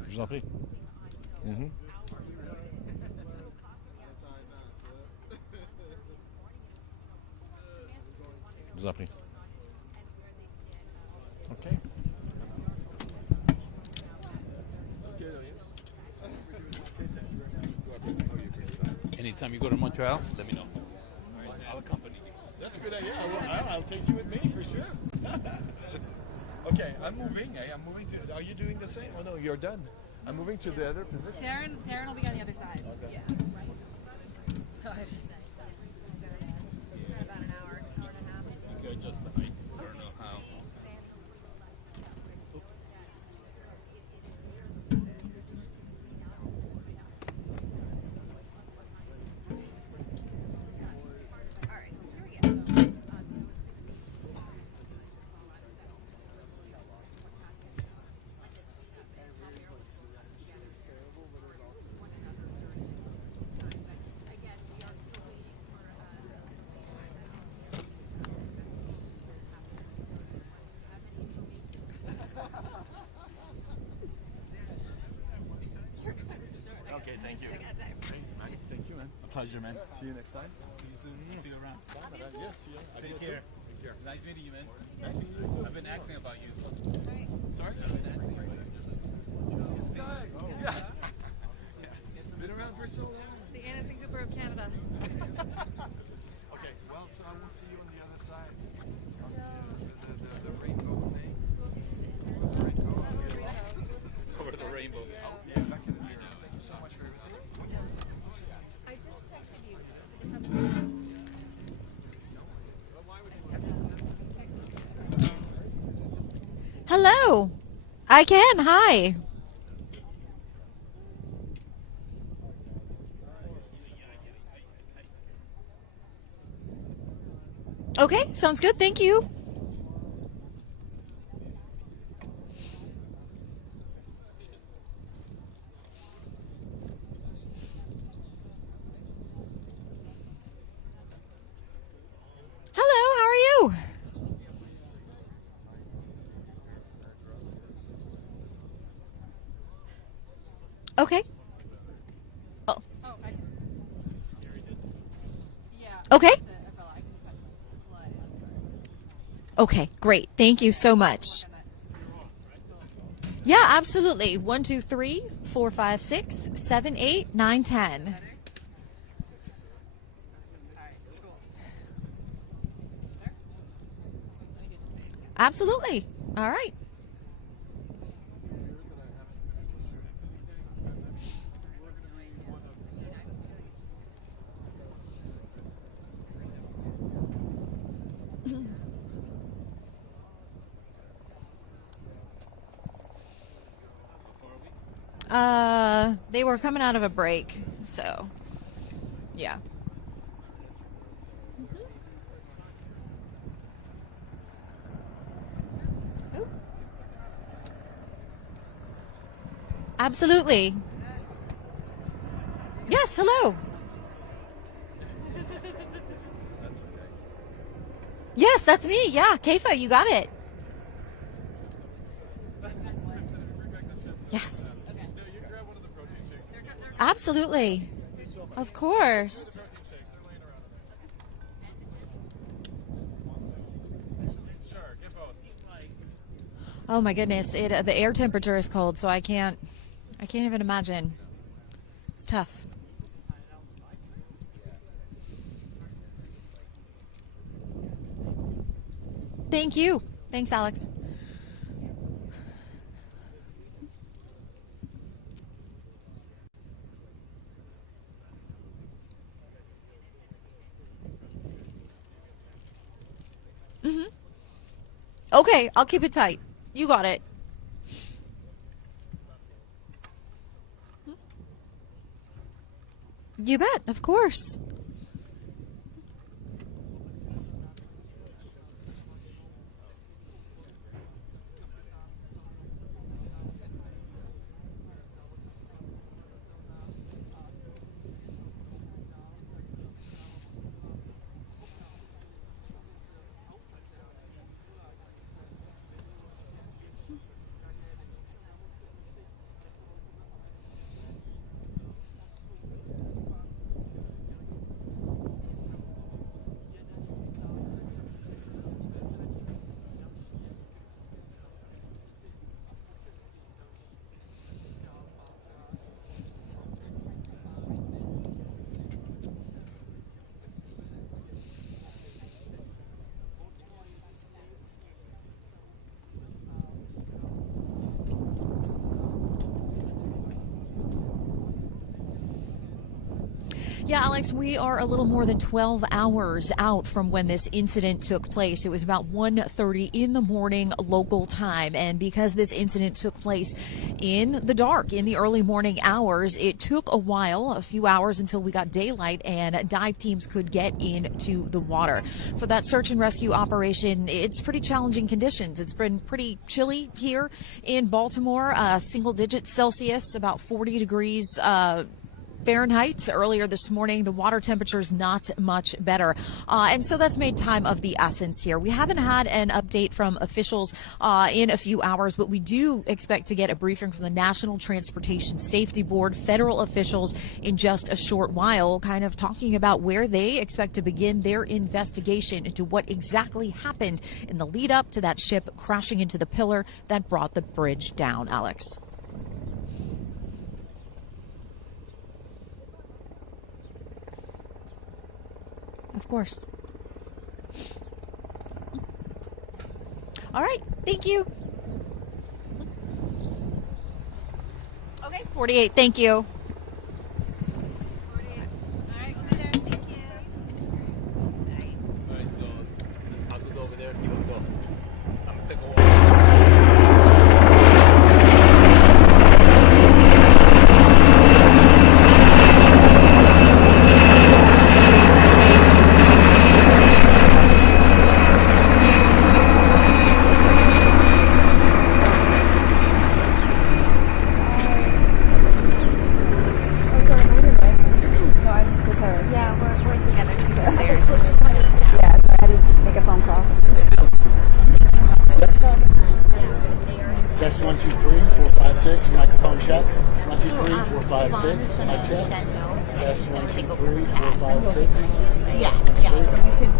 Je vous en prie. Mm-hmm. Je vous en prie. OK. Anytime you go to Montreal, let me know. I'll accompany you. That's a good idea. I'll take you with me for sure. Okay, I'm moving. Are you doing the same? Oh no, you're done. I'm moving to the other position. Taryn will be on the other side. Okay. Yeah. About an hour and a half. You could adjust the height. I don't know how. All right, so here we go. Okay, thank you. Thank you, man. Pleasure, man. See you next time. See you soon. See you around. Yes, see you. Take care. Nice meeting you, man. Nice meeting you. I've been asking about you. Sorry? I've been asking about you. This guy. Oh, yeah. Been around for so long. The Anderson Cooper of Canada. Okay, well, so I won't see you on the other side. The rainbow thing. Over the rainbow. Oh, yeah, back in the mirror. Thank you so much for everything. I just texted you. Hello. I can. Hi. Okay, sounds good. Thank you. Hello, how are you? Okay. Oh. Okay. Okay, great. Thank you so much. Yeah, absolutely. 1, 2, 3, 4, 5, 6, 7, 8, 9, 10. Absolutely. All right. They were coming out of a break, so yeah. Oh. Absolutely. Yes, hello. Yes, that's me. Yeah, Keifa, you got it. Yes. Absolutely. Of course. Oh my goodness, the air temperature is cold, so I can't even imagine. It's tough. Thank you. Thanks, Alex. Mm-hmm. Okay, I'll keep it tight. You got it. You bet, of course. Yeah, Alex, we are a little more than 12 hours out from when this incident took place. It was about 1:30 in the morning local time. And because this incident took place in the dark, in the early morning hours, it took a while, a few hours until we got daylight and dive teams could get into the water. For that search and rescue operation, it's pretty challenging conditions. It's been pretty chilly here in Baltimore, single digit Celsius, about 40 degrees Fahrenheit. Earlier this morning, the water temperature is not much better. And so that's made time of the essence here. We haven't had an update from officials in a few hours, but we do expect to get a briefing from the National Transportation Safety Board, federal officials in just a short while, kind of talking about where they expect to begin their investigation into what exactly happened in the lead up to that ship crashing into the pillar that brought the bridge down. Alex. Of course. All right. Thank you. Okay. 48. Thank you. Test 1, 2, 3, 4, 5, 6. Microphone check. 1, 2, 3, 4, 5, 6. Mic check. Test 1, 2, 3, 4, 5, 6. Yeah, yeah. You should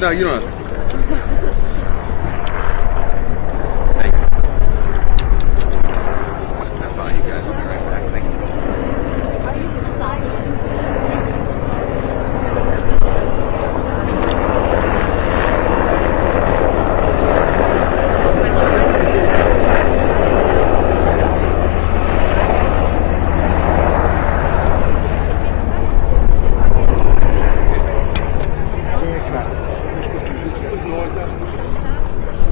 No, you don't have to. Thank you. That's fine, you guys. I'll be right back. Thank you.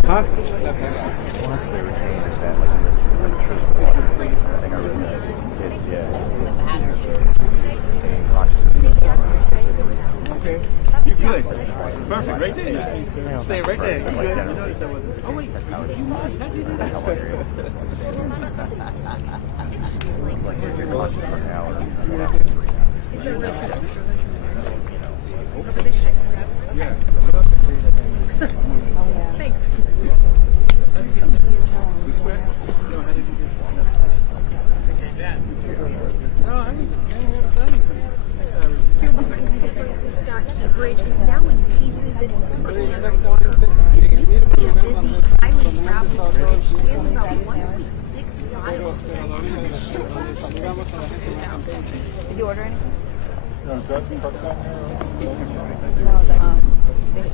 Huh? Okay. You're good. Perfect. Right there. Stay right there. You're good. You noticed that wasn't. Oh, wait. You mind? How'd you do that? Yeah. Thanks. This way? No, how did you do that? No, I was hanging outside for 6 hours. The Scott Key Bridge is now in pieces and currently underwater. This used to be a busy, highly traveled bridge spanning about 1.6 miles. Did you order anything? No,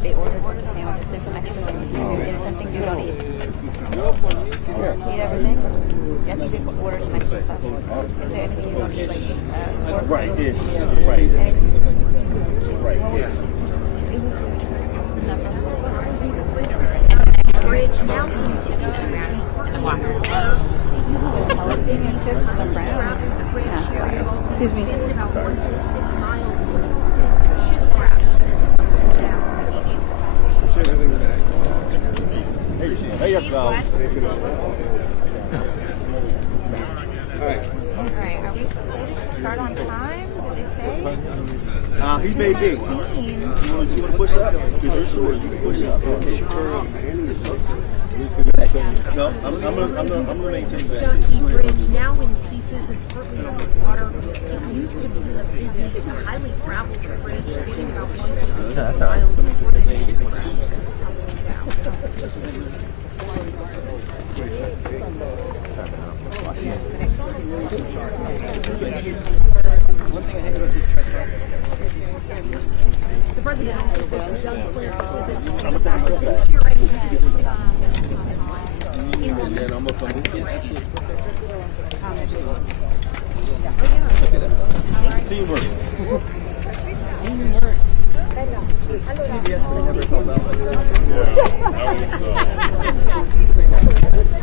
they ordered the sandwiches. There's some extra things. It's something you don't eat. Eat everything? I think they ordered some extra stuff. Is there anything you don't eat? Like, right, yeah. Right. Right, yeah. Bridge now Excuse me. Hey, you go. Alright, are we supposed to start on time? Did they say? He's very big. You want to push up? Because you're short. You can push up. No, I'm gonna maintain that. Stucky Bridge now in pieces and currently underwater. It used to be the busiest, highly traveled bridge spanning about 1.6 miles. The president also said he does plan Teamwork.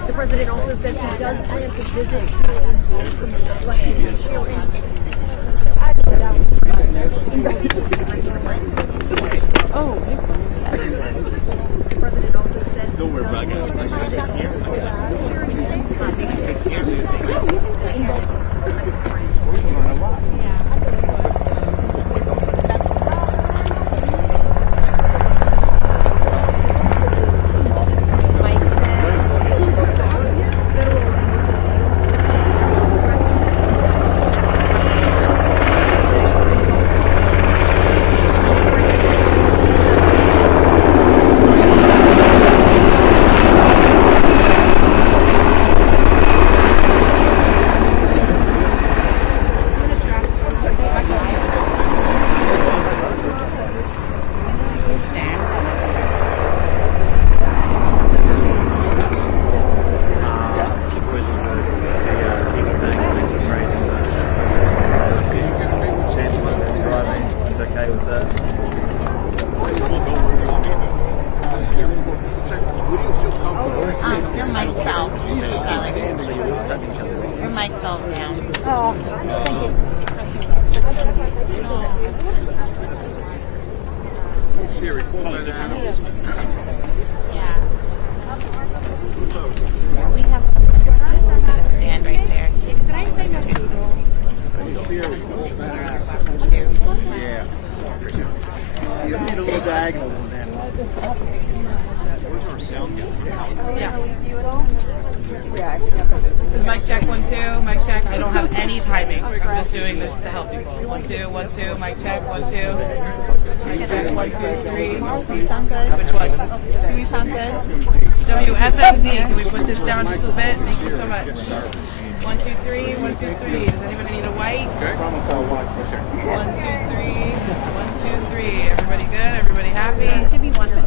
The president also said he does plan to visit schools but he will share The president also said Don't worry about Your mic fell. Your mic fell down. Oh, thank you. Siri, pull that down. Yeah. We have stand right there. Hey, Siri, pull that out. Yeah. You need a little diagonal on that. Where's our sound guy? Yeah. Mic check, 1, 2. Mic check. I don't have any timing. I'm just doing this to help people. 1, 2, 1, 2. Mic check, 1, 2. Mic check, 1, 2, 3. Sound good? Which one? Do we sound good? WFMZ. Can we put this down just a bit? Thank you so much. 1, 2, 3. 1, 2, 3. Does anybody need a white? 1, 2, 3. 1, 2, 3. Everybody good? Everybody happy? Just give me 1 minute.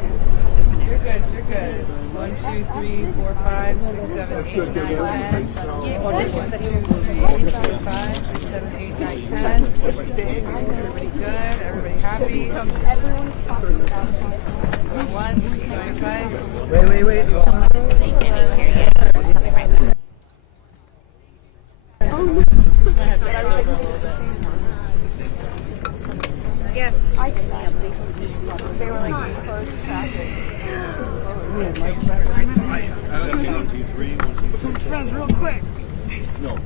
You're good. You're good. 1, 2, 3, 4, 5, 6, 7, 8, 9, 10. 1, 2, 3, 4, 5, 6, 7, 8, 9, 10. Everybody good? Everybody happy? Everyone's talking about Going once, going twice. Wait. They can't hear you. It's coming right back. My head goes over a little bit. Yes. they were like closed traffic. That's 1, 2, 3. 1, 2, 3. Friends, real quick. No.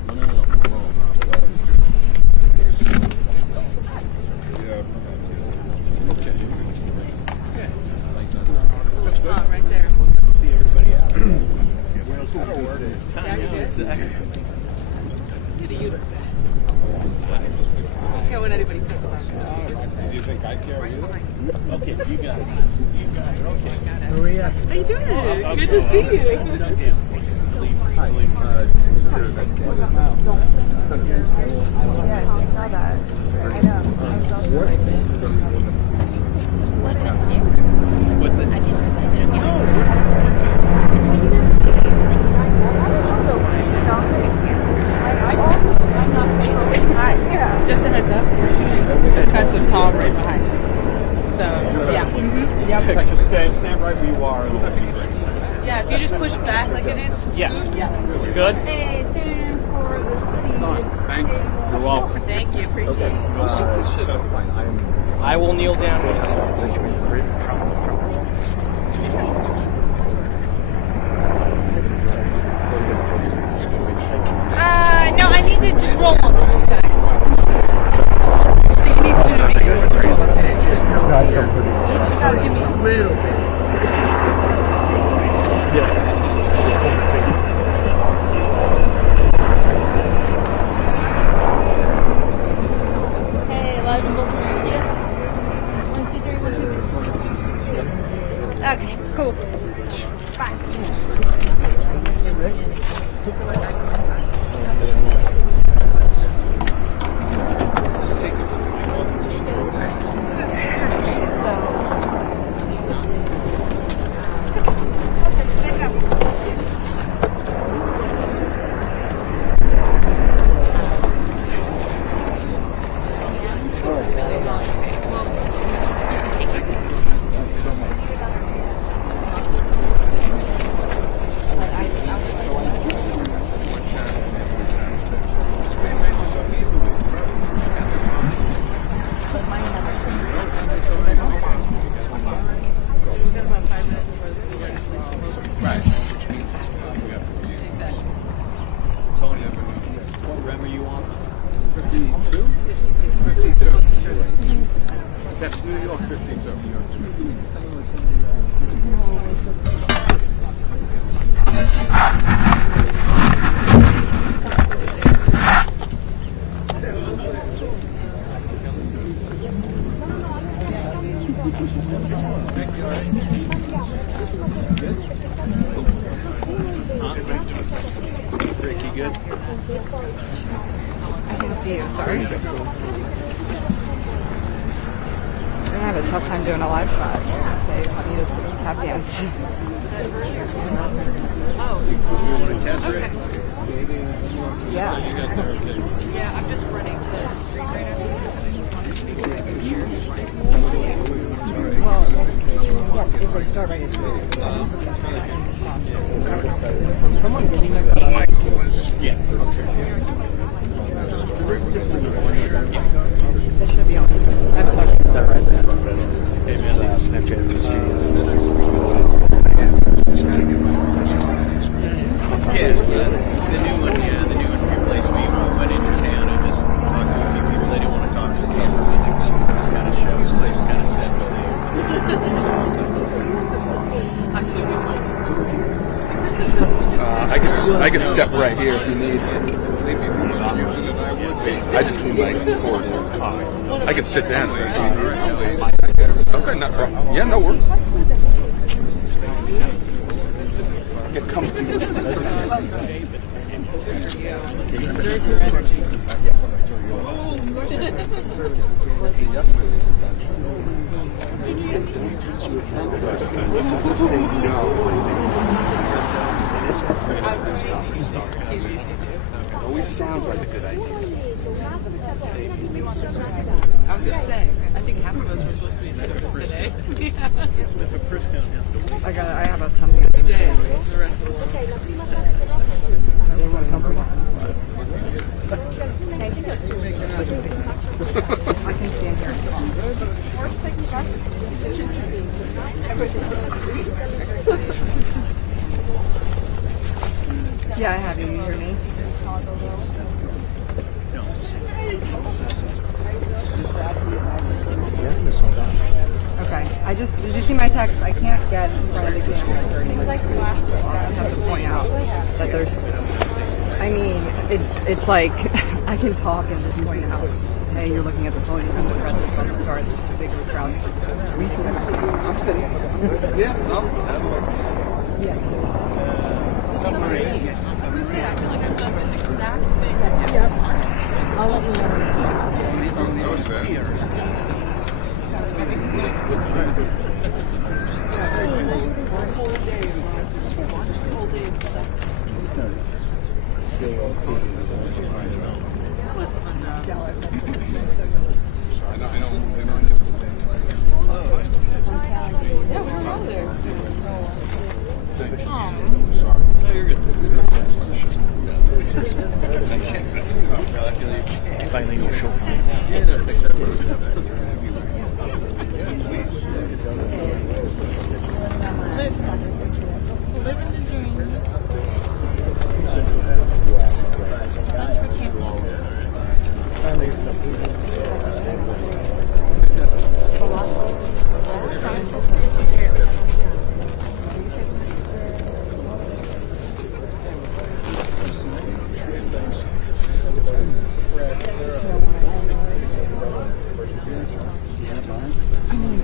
Okay. That's good. Right there. See everybody out. Yeah, you did. Get a unit. I don't care what anybody says. Do you think I care either? Okay, you got it. Okay. Maria. How you doing? Good to see you. Yeah, I saw that. I know. What's it? Hi. Just a heads up, we're shooting the cuts of Tom right behind. So, yeah. Okay, just stand right where you are. Yeah, if you just push back like an inch. Yeah. Yeah. Good? Hey, tune for the city. Thank you. You're welcome. Thank you, appreciate it. Go sit this shit up. I will kneel down with you. No, I need to just roll on this, you guys. So you need to do me. You just got to do me a little bit. Hey, live in Baltimore, you see us? 1, 2, 3, 1, 2, 3. Okay, cool. 52. That's New York 52. Ricky, good? I can see you, sorry. I'm gonna have a tough time doing a live shot. Okay, let me just tap dance. Oh. You want to test it? Yeah. Yeah, I'm just running to the street right now. Well, yes, it would start right into someone getting their Yeah. This should be on. That right there. Hey man, Snapchat. Yeah, the new one, the new one replaced me. We went into town and just talked to a few people. They didn't want to talk to the cameras. They just kind of shows. They just kind of said, Actually, we still I can step right here if you need. I just need my cord. I can sit down. Okay, not problem. Yeah, no worries. Get comfy. Preserve your energy. He's easy too. Always sounds like a good idea. I was gonna say, I think half of us were supposed to be in service today. I have something Today, the rest of the world. Does everyone comfortable? I think that's too big. I can stand here. Yeah, I have you. You hear me? Okay. Did you see my text? I can't get in front of the camera or anything. I have to point out that it's like, I can talk and just point out, hey, you're looking at the phone, you see the press is going to start, it's too big of a crowd. I'm sitting. Yeah, no. Yeah. Somebody, I feel like I've done this exact thing. Yep. I'll let you know when it's That was fun. Yeah, we were all there. No, you're good. Finally, no show for me.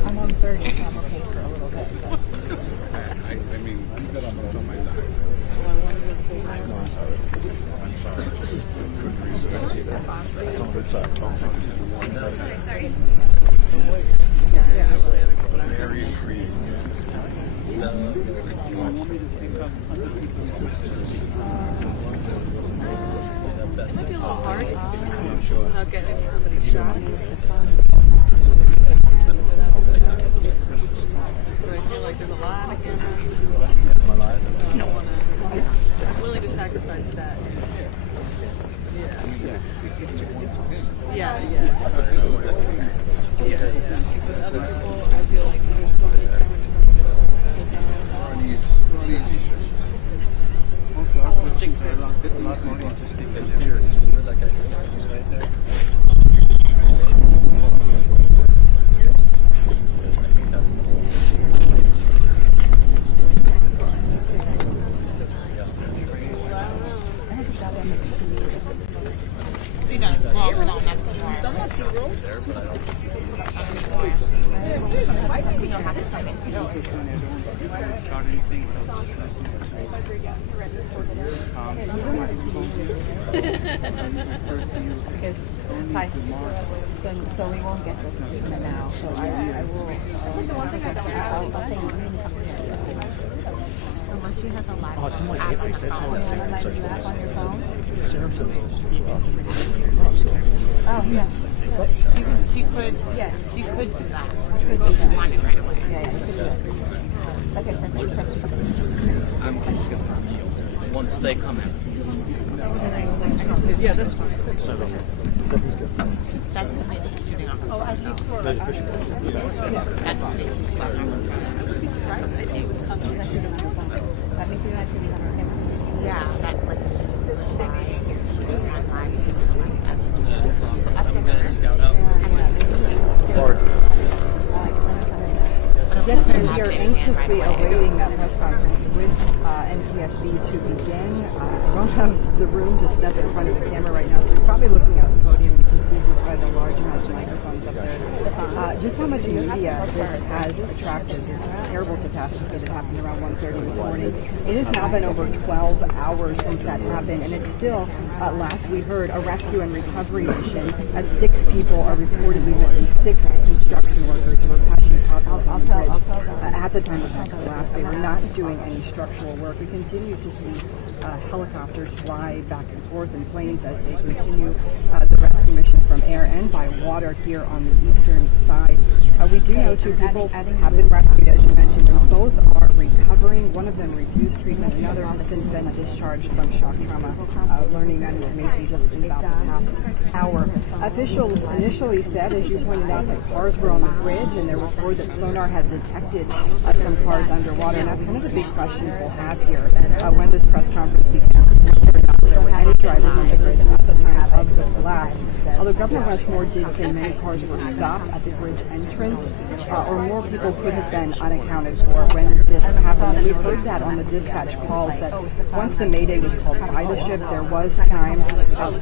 I'm on 30, so I'm okay for a little bit. Very creative. Might be a little hard without getting somebody's shots. But I feel like there's a lot of cameras. You don't want to. I'm willing to sacrifice that. Yeah. Yeah. With other people, I feel like there's so many cameras. Jinx it. A lot more interesting than here. Just like I said, right there. them to see if it's so we won't get this treatment now. So I will. I'll say you really come here. Unless she has a live. Oh, it's in my earpiece. That's why I say it's on your phone. It sounds so close. Oh yeah. She could do that. You could do that. Find it right away. Yeah, you could do it. Okay, so I'm just gonna yield once they come in. yeah, that's fine. So that was good. That's the snake she's shooting off. Oh, I think for That's the snake she's shooting off. I'd be surprised. I think it was coming. That means you had to be on our camera. Yeah, that like Scout out. Sorry. Yes, ma'am. We are anxiously awaiting that press conference with NTSB to begin. I don't have the room to step in front of the camera right now, so you're probably looking at the podium. You can see just by the large amount of microphones up there. Just how much media this has attracted. This terrible catastrophe that happened around 1:30 this morning. It has now been over 12 hours since that happened, and it's still, last we heard, a rescue and recovery mission as 6 people are reportedly missing. 6 construction workers who were patching potholes on the bridge. At the time of that collapse, they were not doing any structural work. We continue to see helicopters fly back and forth in planes as they continue the rescue mission from air and by water here on the eastern side. We do know 2 people have been rescued, as you mentioned, and both are recovering. One of them refused treatment, another has since been discharged from shock trauma, learning that information just in about the past hour. Officials initially said, as you pointed out, that cars were on the bridge, and there was word that sonar had detected some cars underwater, and that's one of the big questions we'll have here when this press conference begins. Whether or not there were any drivers on the bridge at the time of the collapse. Although Governor Westmore did say many cars were stopped at the bridge entrance, or more people could have been unaccounted for when this happened. And we've heard that on the dispatch calls that once the Mayday was called by the ship, there was time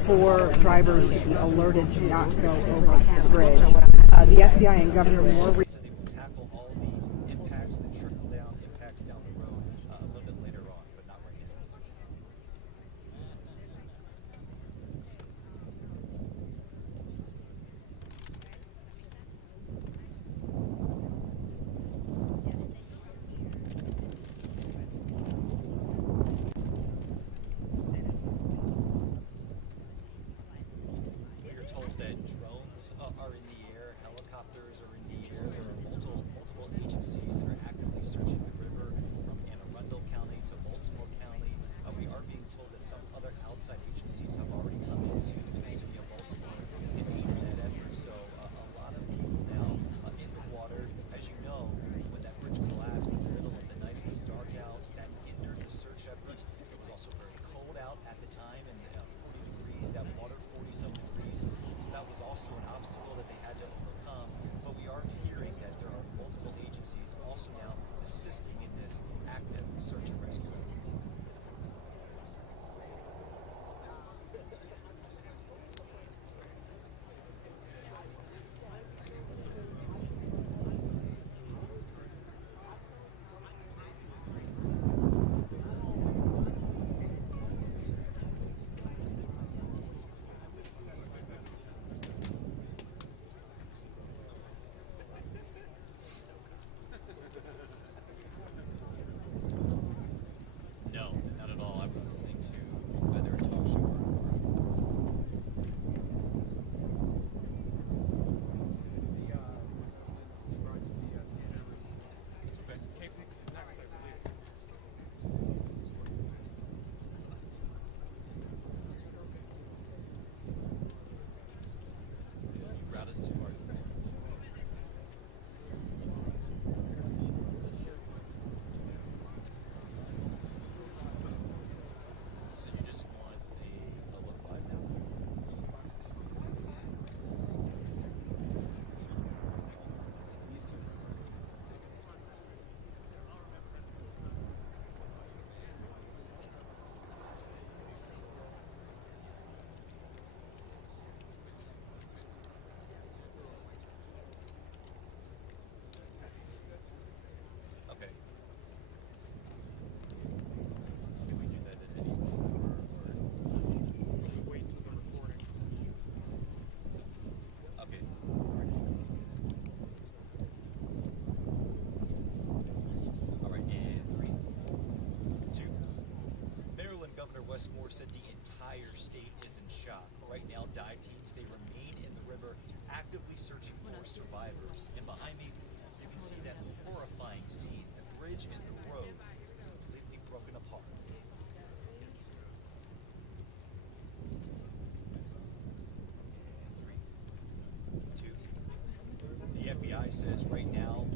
for drivers to be alerted to not go over the bridge. The FBI and Governor Moore Tackle all the impacts that trickle down, impacts down the road a little bit later on, but not right now. You're told that drones are in the air, helicopters are in the air. Westmore said the entire state is in shock. Right now, dive teams, they remain in the river, actively searching for survivors. And behind me, you can see that horrifying scene. The bridge and the road completely broken apart. The FBI says right now,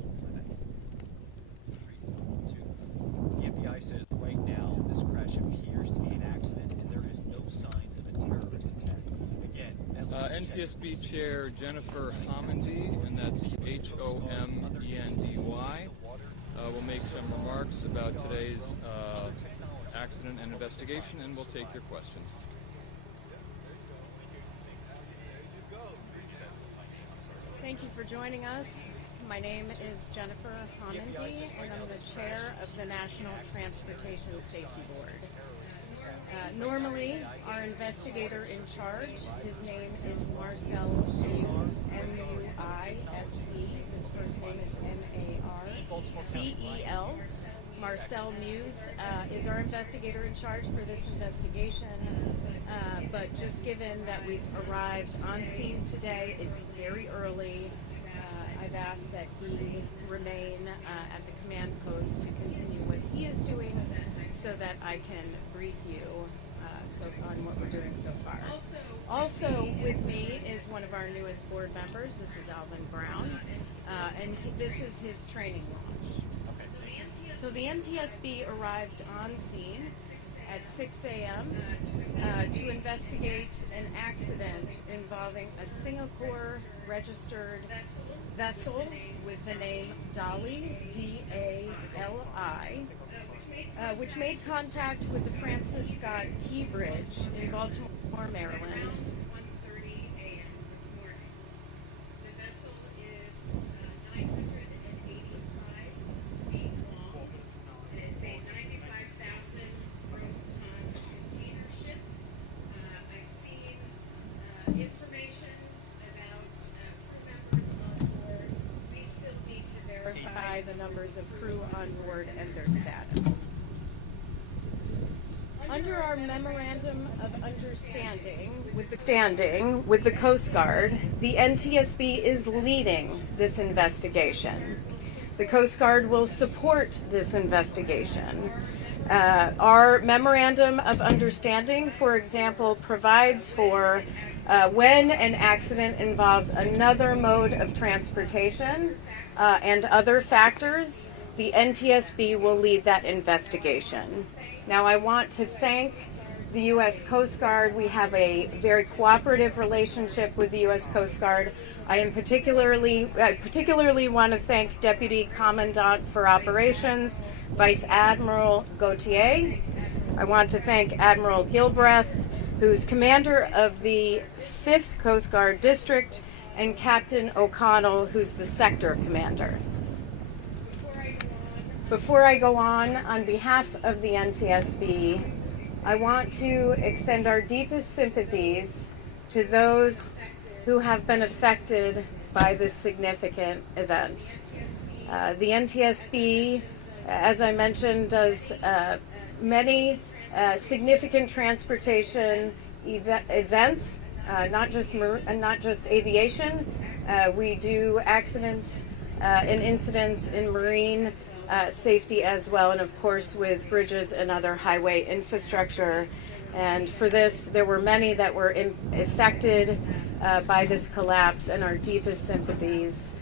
the FBI says right now this crash appears to be an accident and there is no signs of a terrorist attack. Again, NTSB Chair Jennifer Homendy, and that's Homendy, will make some remarks about today's accident and investigation, and we'll take your questions. Thank you for joining us. My name is Jennifer Homendy, and I'm the chair of the National Transportation Safety Board. Normally, our investigator in charge, his name is Marcel Muse, M-U-I-S-E. His first name is M-A-R-C-E-L. Marcel Muse is our investigator in charge for this investigation, but just given that we've arrived on scene today, it's very early. I've asked that he remain at the command post to continue what he is doing so that I can brief you on what we're doing so far. Also with me is one of our newest board members. This is Alvin Brown, and this is his training launch. So the NTSB arrived on scene at 6 a.m. To investigate an accident involving a Singapore registered vessel with the name Dali, D-A-L-I, which made contact with the Francis Scott Key Bridge in Baltimore, Maryland. The numbers of crew on board and their status. Under our memorandum of understanding with the Coast Guard, the NTSB is leading this investigation. The Coast Guard will support this investigation. Our memorandum of understanding, for example, provides for when an accident involves another mode of transportation and other factors, the NTSB will lead that investigation. Now, I want to thank the U.S. Coast Guard. We have a very cooperative relationship with the U.S. Coast Guard. I particularly want to thank Deputy Commandant for Operations, Vice Admiral Gautier. I want to thank Admiral Gilbreth, who's commander of the 5th Coast Guard District, and Captain O'Connell, who's the sector commander. Before I go on behalf of the NTSB, I want to extend our deepest sympathies to those who have been affected by this significant event. The NTSB, as I mentioned, does many significant transportation events. Not just aviation. We do accidents and incidents in marine safety as well, and of course with bridges and other highway infrastructure. And for this, there were many that were affected by this collapse, and our deepest sympathies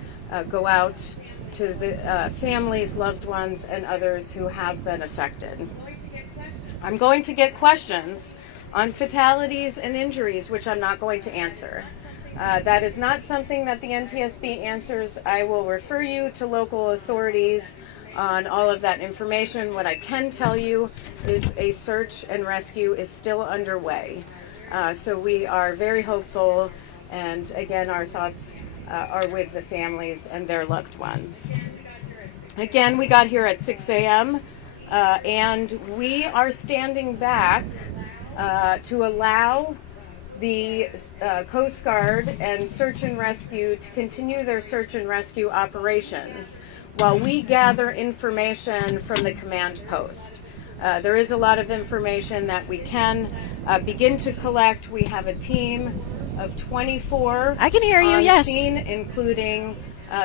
go out to the families, loved ones, and others who have been affected. I'm going to get questions on fatalities and injuries, which I'm not going to answer. That is not something that the NTSB answers. I will refer you to local authorities on all of that information. What I can tell you is a search and rescue is still underway. So we are very hopeful, and again, our thoughts are with the families and their loved ones. Again, we got here at 6 a.m. And we are standing back to allow the Coast Guard and Search and Rescue to continue their search and rescue operations while we gather information from the command post. There is a lot of information that we can begin to collect. We have a team of 24. I can hear you, on yes. scene, including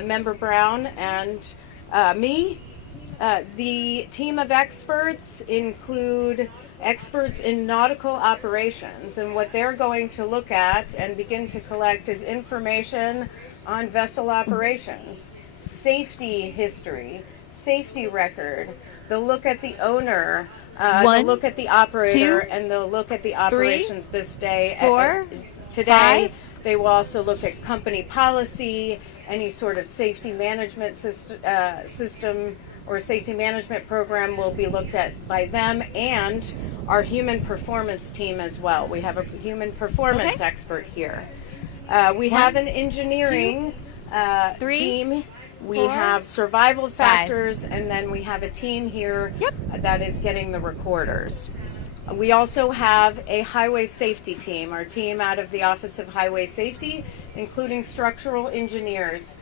Member Brown and me. The team of experts include experts in nautical operations, and what they're going to look at and begin to collect is information on vessel operations, safety history, safety record. They'll look at the owner, they'll look at the operator, and they'll look at the operations this day. 4, today. 5. They will also look at company policy, any sort of safety management system or safety management program will be looked at by them, and our human performance team as well. We have a human performance expert here. We have an engineering team. We have survival factors, and then we have a team here that is getting the recorders. We also have a highway safety team, our team out of the Office of Highway Safety, including structural engineers,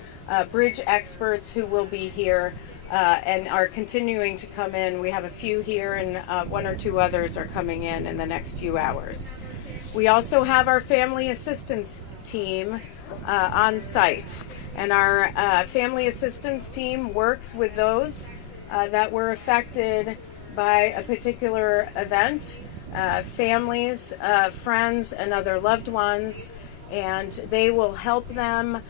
bridge experts who will be here and are continuing to come in. We have a few here, and 1 or 2 others are coming in the next few hours. We also have our family assistance team on site, and our family assistance team works with those that were affected by a particular event, families, friends, and other loved ones, and they will help them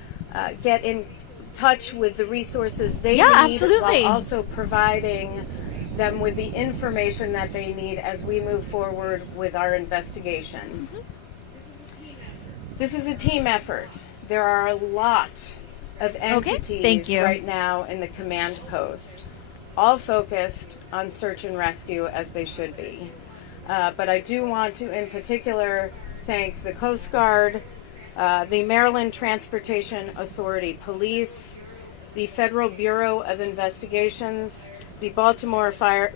get in touch with the resources they need, absolutely. while also providing them with the information that they need as we move forward with our investigation. This is a team effort. There are a lot of entities right now in the command post, all focused on search and rescue, as they should be. But I do want to, in particular, thank the Coast Guard, the Maryland Transportation Authority Police, the Federal Bureau of Investigations, the Baltimore Fire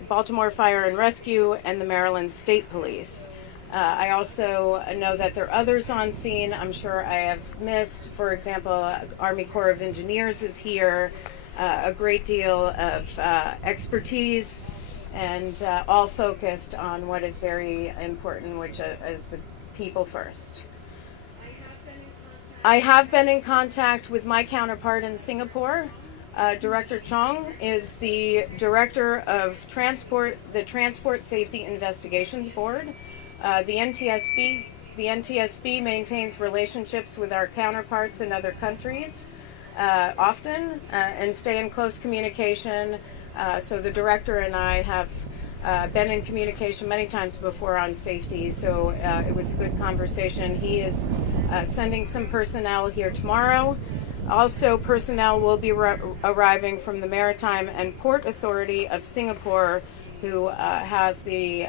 and Rescue, and the Maryland State Police. I also know that there are others on scene I'm sure I have missed. For example, Army Corps of Engineers is here, a great deal of expertise, and all focused on what is very important, which is the people first. I have been in contact with my counterpart in Singapore. Director Chong is the director of the Transport Safety Investigations Board. The NTSB maintains relationships with our counterparts in other countries often and stay in close communication. So the director and I have been in communication many times before on safety, so it was a good conversation. He is sending some personnel here tomorrow. Also, personnel will be arriving from the Maritime and Port Authority of Singapore, who has the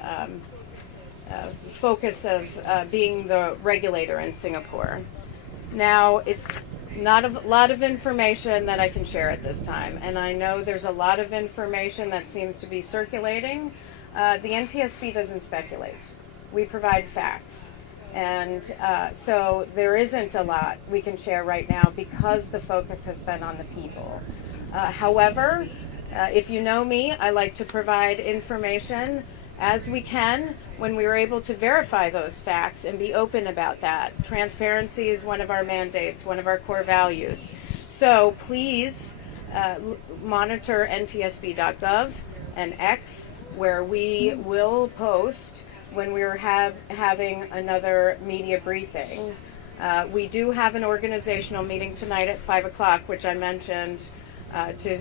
focus of being the regulator in Singapore. Now, it's not a lot of information that I can share at this time, and I know there's a lot of information that seems to be circulating. The NTSB doesn't speculate. We provide facts. And so there isn't a lot we can share right now because the focus has been on the people. However, if you know me, I like to provide information as we can when we are able to verify those facts and be open about that. Transparency is one of our mandates, one of our core values. So please monitor ntsb.gov and X, where we will post when we're having another media briefing. We do have an organizational meeting tonight at 5 o'clock, which I mentioned, to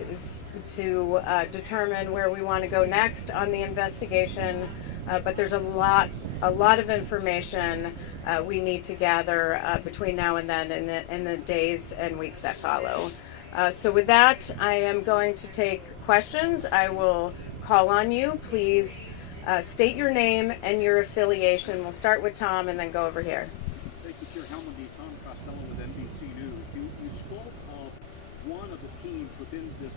determine where we want to go next on the investigation. But there's a lot of information we need to gather between now and then in the days and weeks that follow. So with that, I am going to take questions. I will call on you. Please state your name and your affiliation. We'll start with Tom and then go over here. Thank you, Chair Helmond. Tom Costello with NBC News. You spoke of one of the teams within this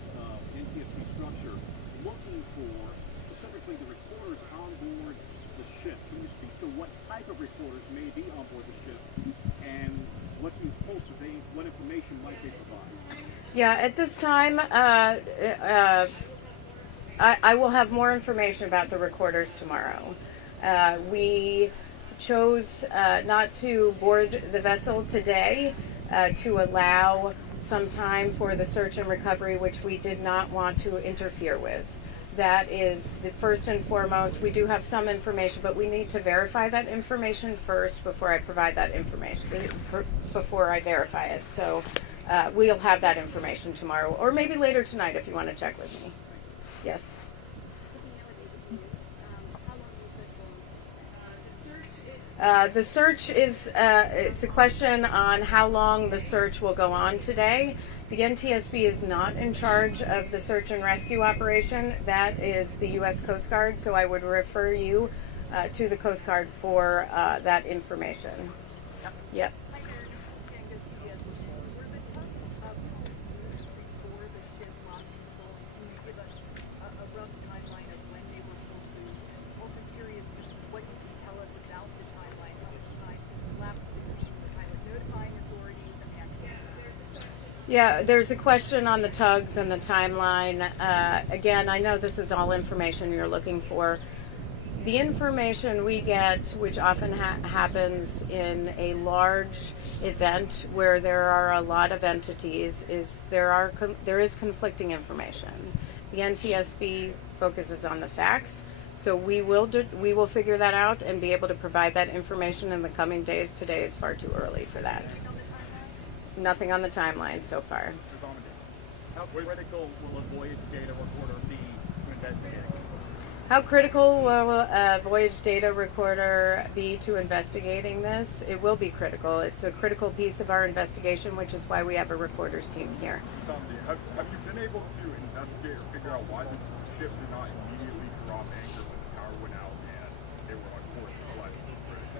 NTSB structure looking for specifically the reporters on board the ship. Can you speak to what type of reporters may be on board the ship and what you hope what information might they provide? Yeah, at this time, I will have more information about the recorders tomorrow. We chose not to board the vessel today to allow some time for the search and recovery, which we did not want to interfere with. That is the first and foremost. We do have some information, but we need to verify that information first before I provide that information, before I verify it. So we'll have that information tomorrow, or maybe later tonight if you want to check with me. Yes. The search is, it's a question on how long the search will go on today. The NTSB is not in charge of the search and rescue operation. That is the U.S. Coast Guard, so I would refer you to the Coast Guard for that information. Yep. Yeah, there's a question on the tugs and the timeline. Again, I know this is all information you're looking for. The information we get, which often happens in a large event where there are a lot of entities, is there is conflicting information. The NTSB focuses on the facts, so we will figure that out and be able to provide that information in the coming days. Today is far too early for that. Nothing on the timeline so far. How critical will a voyage data recorder be to investigating? How critical will a voyage data recorder be to investigating this? It will be critical. It's a critical piece of our investigation, which is why we have a recorder's team here. Have you been able to investigate or figure out why this ship did not immediately drop anchor when the power went out and they were on course to collect?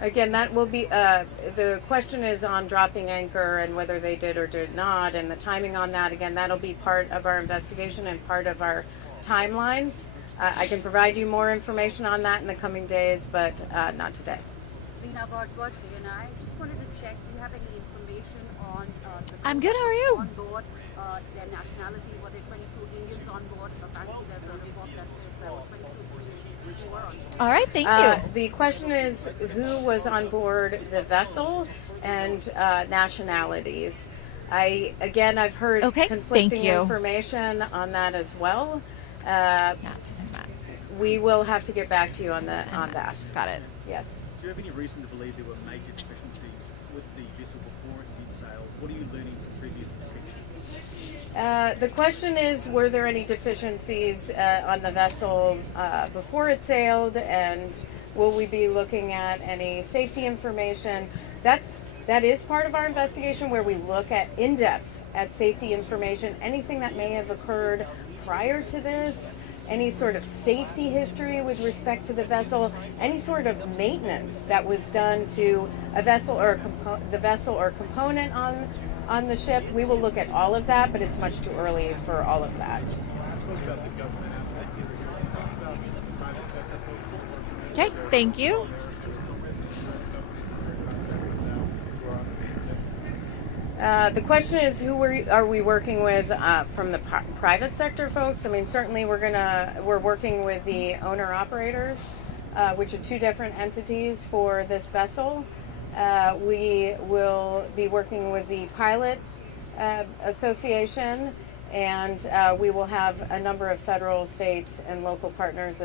Again, that will be, the question is on dropping anchor and whether they did or did not, and the timing on that. Again, that'll be part of our investigation and part of our timeline. I can provide you more information on that in the coming days, but not today. Lena Bartwat, I just wanted to check, do you have any information on I'm good, how are you? on board, their nationality? Were there 22 Indians on board? Apparently there's a report that there were 22 more on board. All right, thank you. The question is who was on board the vessel and nationalities. I've heard conflicting information on that as well. We will have to get back to you on that. Got it. Yes. Do you have any reason to believe there were major deficiencies with the vessel before it set sail? What are you learning from previous inspections? The question is, were there any deficiencies on the vessel before it sailed, and will we be looking at any safety information? That is part of our investigation, where we look at in-depth at safety information, anything that may have occurred prior to this, any sort of safety history with respect to the vessel, any sort of maintenance that was done to a vessel or the vessel or component on the ship. We will look at all of that, but it's much too early for all of that. Okay, thank you. The question is, who are we working with from the private sector folks? I mean, certainly we're working with the owner-operators, which are two different entities for this vessel. We will be working with the pilot association, and we will have a number of federal, state, and local partners